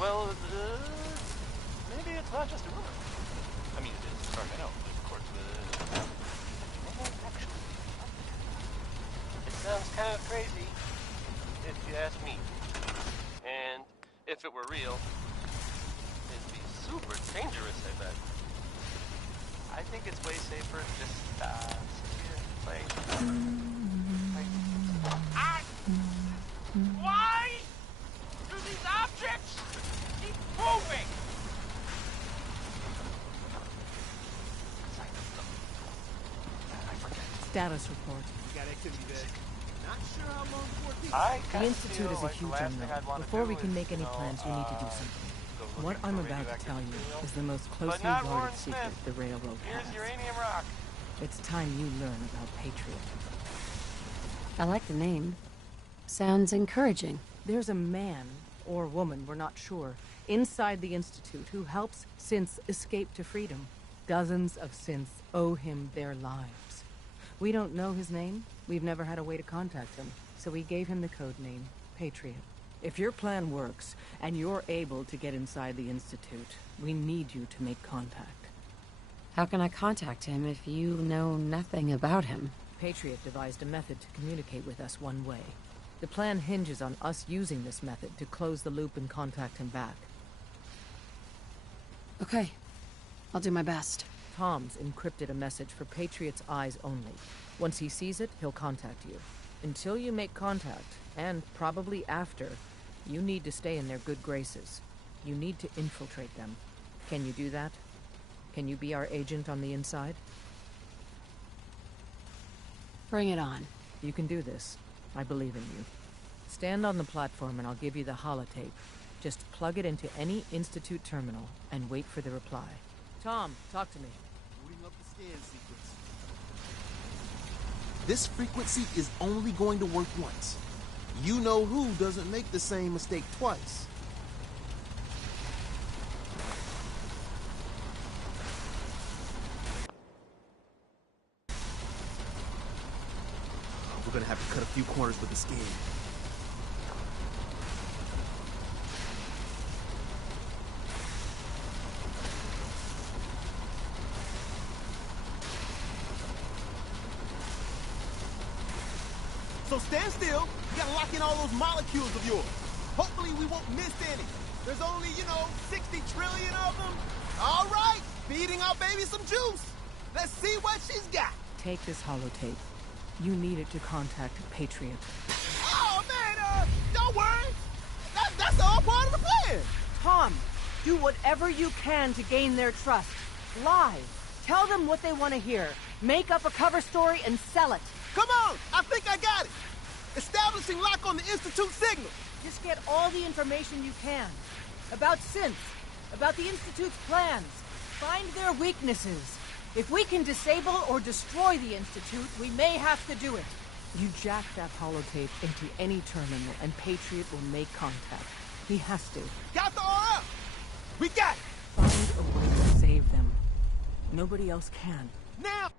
Well, maybe it's not just a rumor. I mean, it is, as far as I know, of course. Actually, it sounds kind of crazy, if you ask me. And if it were real, it'd be super dangerous, I bet. I think it's way safer to just sit here and play. Why do these objects keep moving? Status report. We got activity there. Not sure how long before The Institute is a huge unknown. Before we can make any plans, you need to do something. What I'm about to tell you is the most closely guarded secret the Railroad has. Here's uranium rock. It's time you learn about Patriot. I like the name. Sounds encouraging. There's a man, or woman, we're not sure, inside the Institute who helps synths escape to freedom. Dozens of synths owe him their lives. We don't know his name. We've never had a way to contact him. So we gave him the code name, Patriot. If your plan works, and you're able to get inside the Institute, we need you to make contact. How can I contact him if you know nothing about him? Patriot devised a method to communicate with us one way. The plan hinges on us using this method to close the loop and contact him back. Okay. I'll do my best. Tom's encrypted a message for Patriot's eyes only. Once he sees it, he'll contact you. Until you make contact, and probably after, you need to stay in their good graces. You need to infiltrate them. Can you do that? Can you be our agent on the inside? Bring it on. You can do this. I believe in you. Stand on the platform and I'll give you the holotape. Just plug it into any Institute terminal and wait for the reply. Tom, talk to me. Booting up the scan sequence. This frequency is only going to work once. You know who doesn't make the same mistake twice. We're gonna have to cut a few corners with the scan. So stand still. You gotta lock in all those molecules of yours. Hopefully we won't miss any. There's only, 60 trillion of them. All right, feeding our baby some juice. Let's see what she's got. Take this holotape. You need it to contact Patriot. Oh, man, don't worry. That's all part of the plan. Tom, do whatever you can to gain their trust. Lie. Tell them what they want to hear. Make up a cover story and sell it. Come on, I think I got it. Establishing lock on the Institute signal. Just get all the information you can. About synths, about the Institute's plans. Find their weaknesses. If we can disable or destroy the Institute, we may have to do it. You jack that holotape into any terminal and Patriot will make contact. He has to. Got the RF! We got it! Find a way to save them. Nobody else can. Now!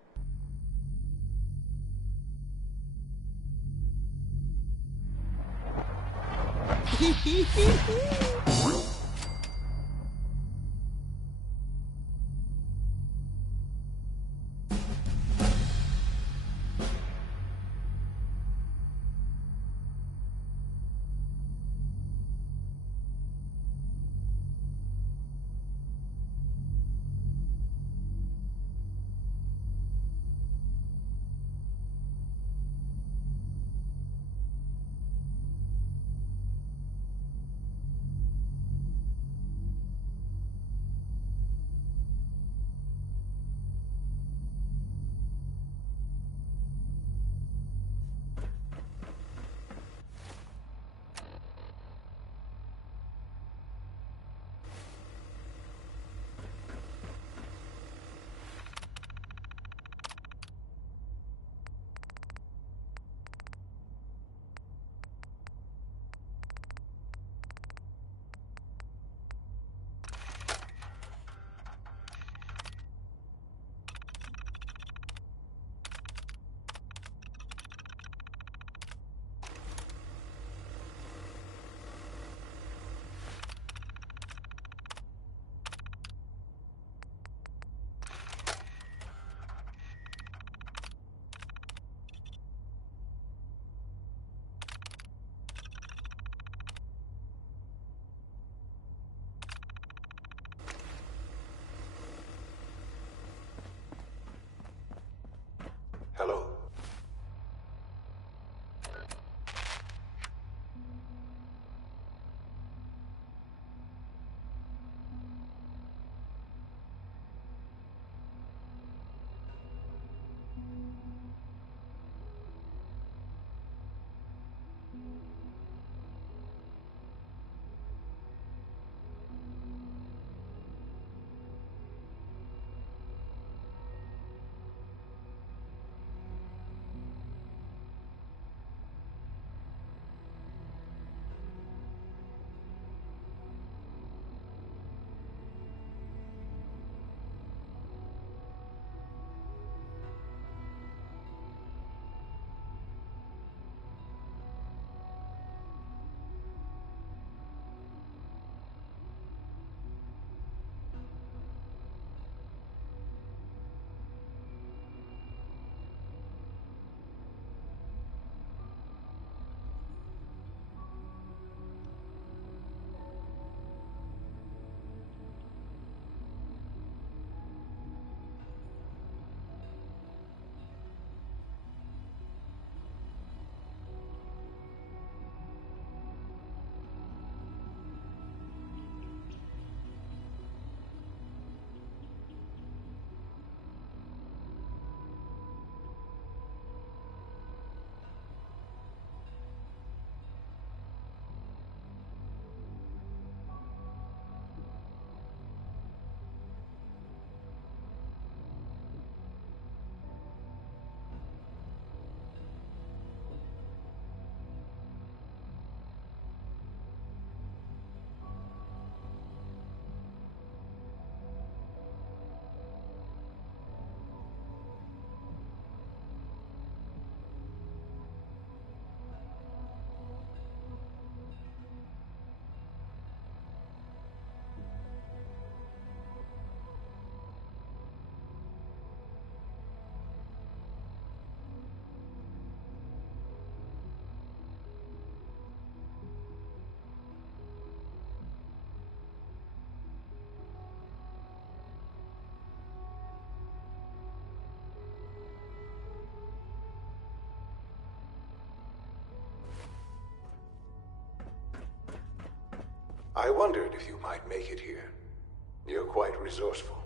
I wondered if you might make it here. You're quite resourceful.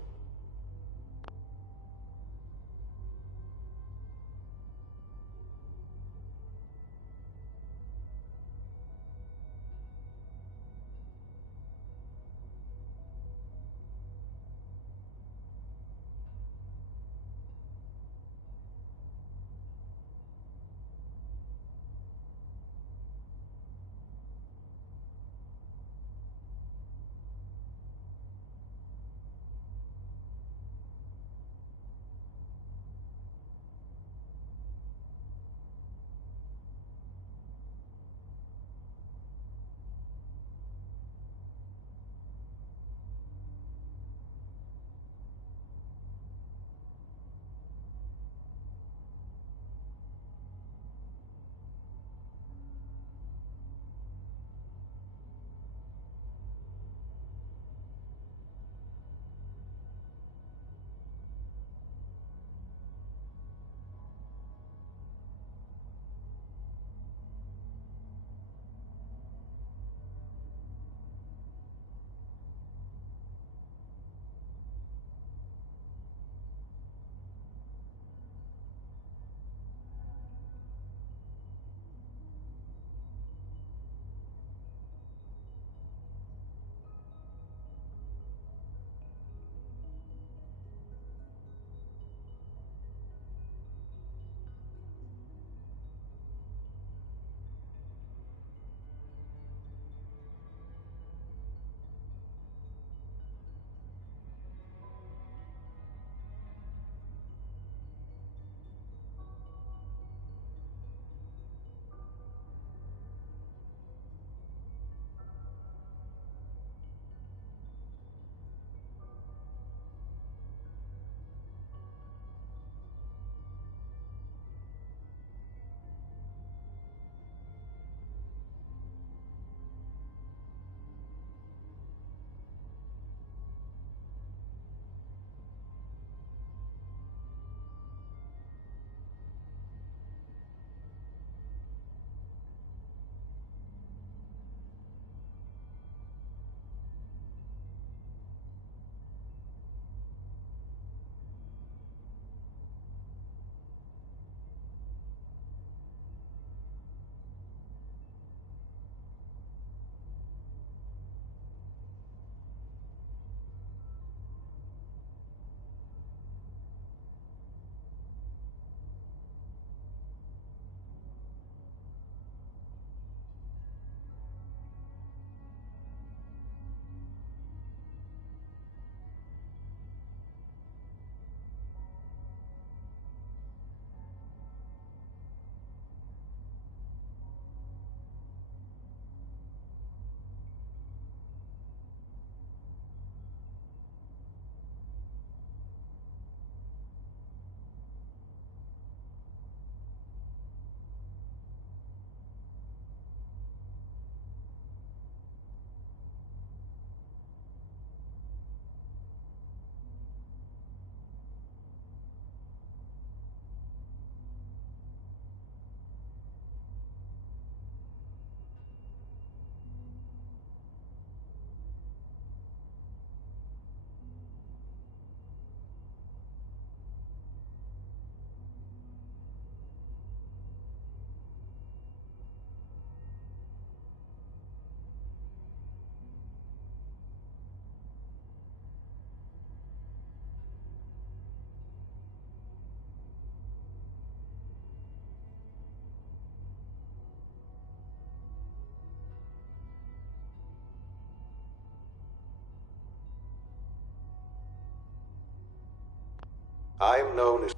I'm known as...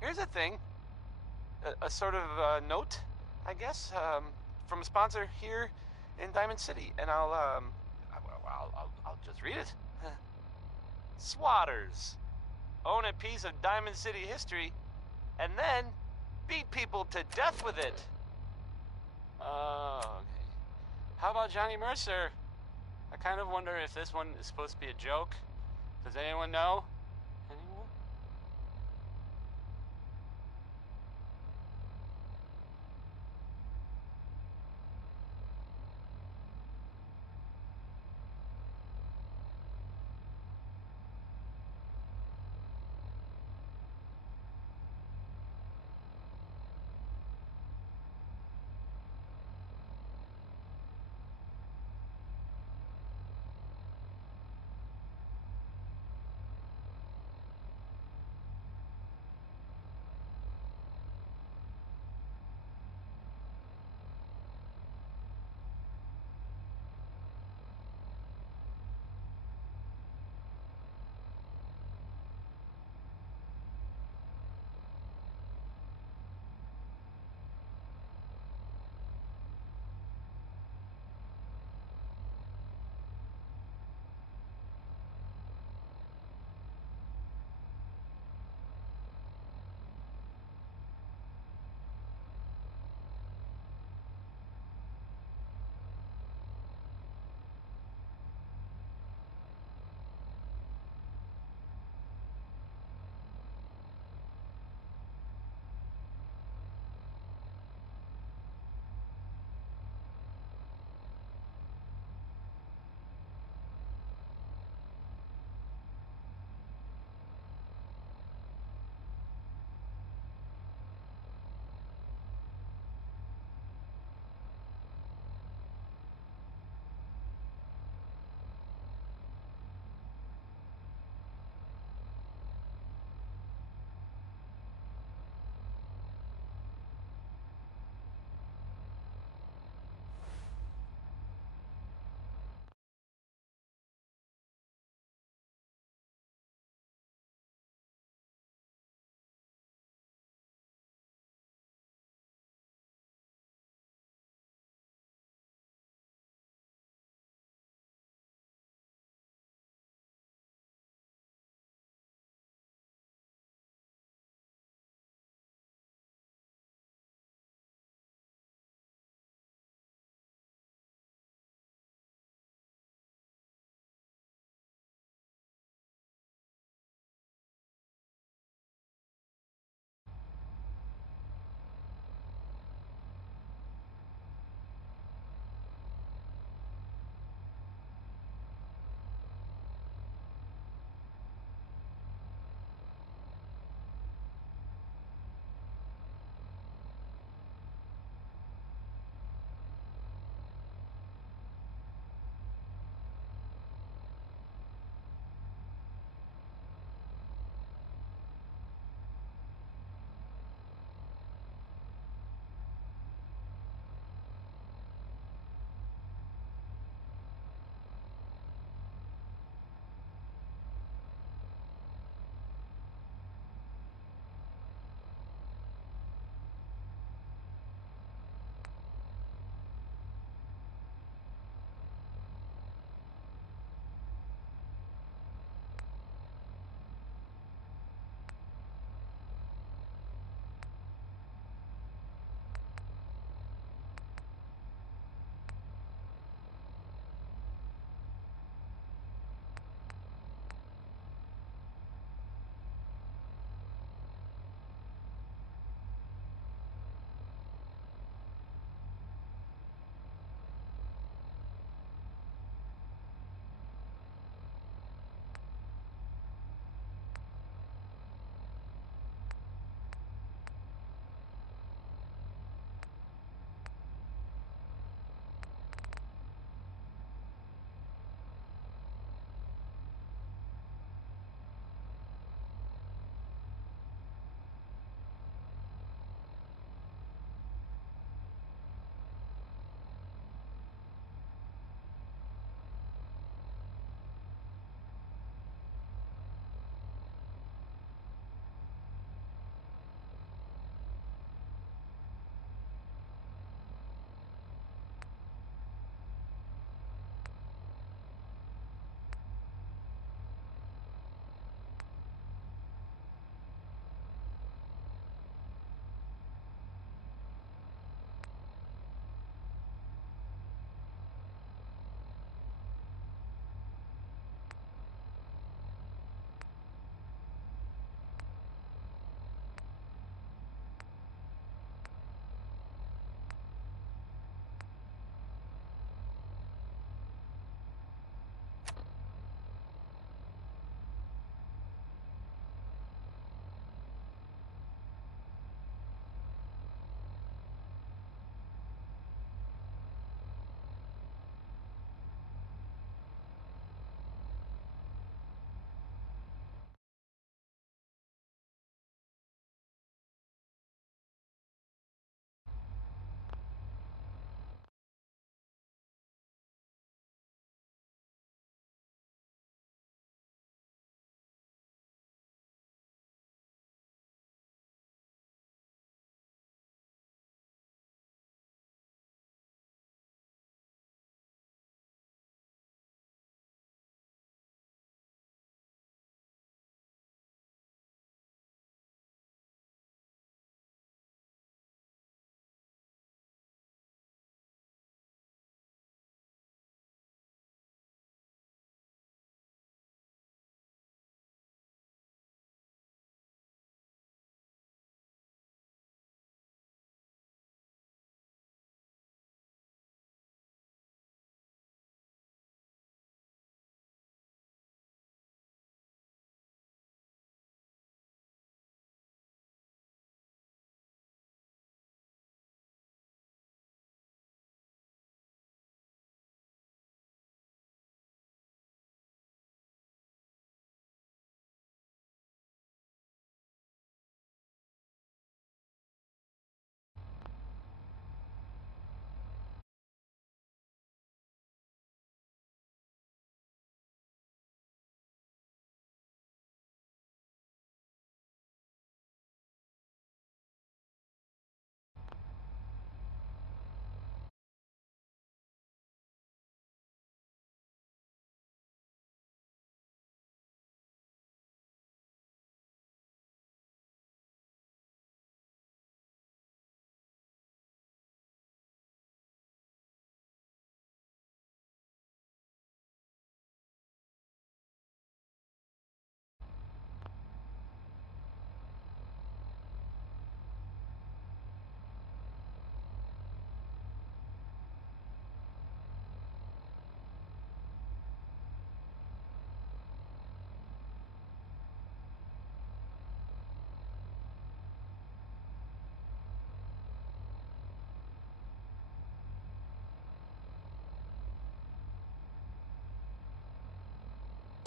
Here's a thing. A sort of note, I guess, from a sponsor here in Diamond City, and I'll just read it. Swatters own a piece of Diamond City history, and then beat people to death with it. Oh, okay. How about Johnny Mercer? I kind of wonder if this one is supposed to be a joke. Does anyone know? Anyone?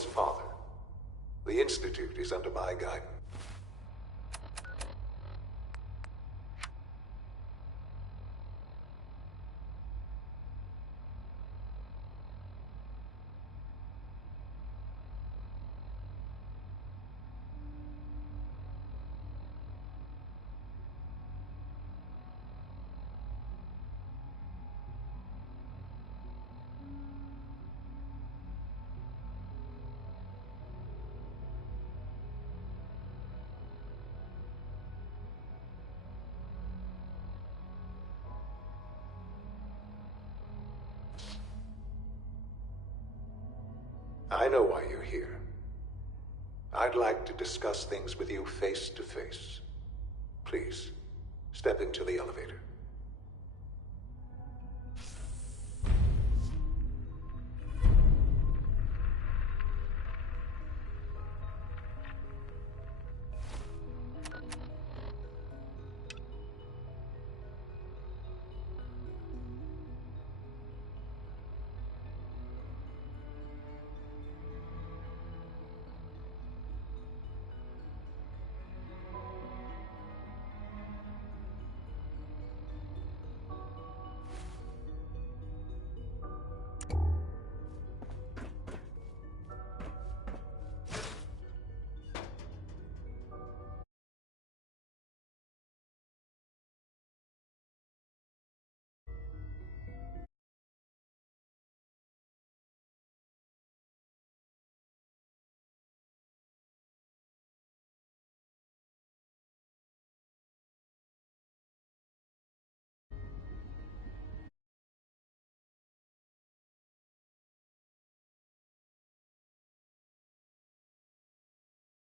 father. The Institute is under my guidance. I know why you're here. I'd like to discuss things with you face to face. Please, step into the elevator.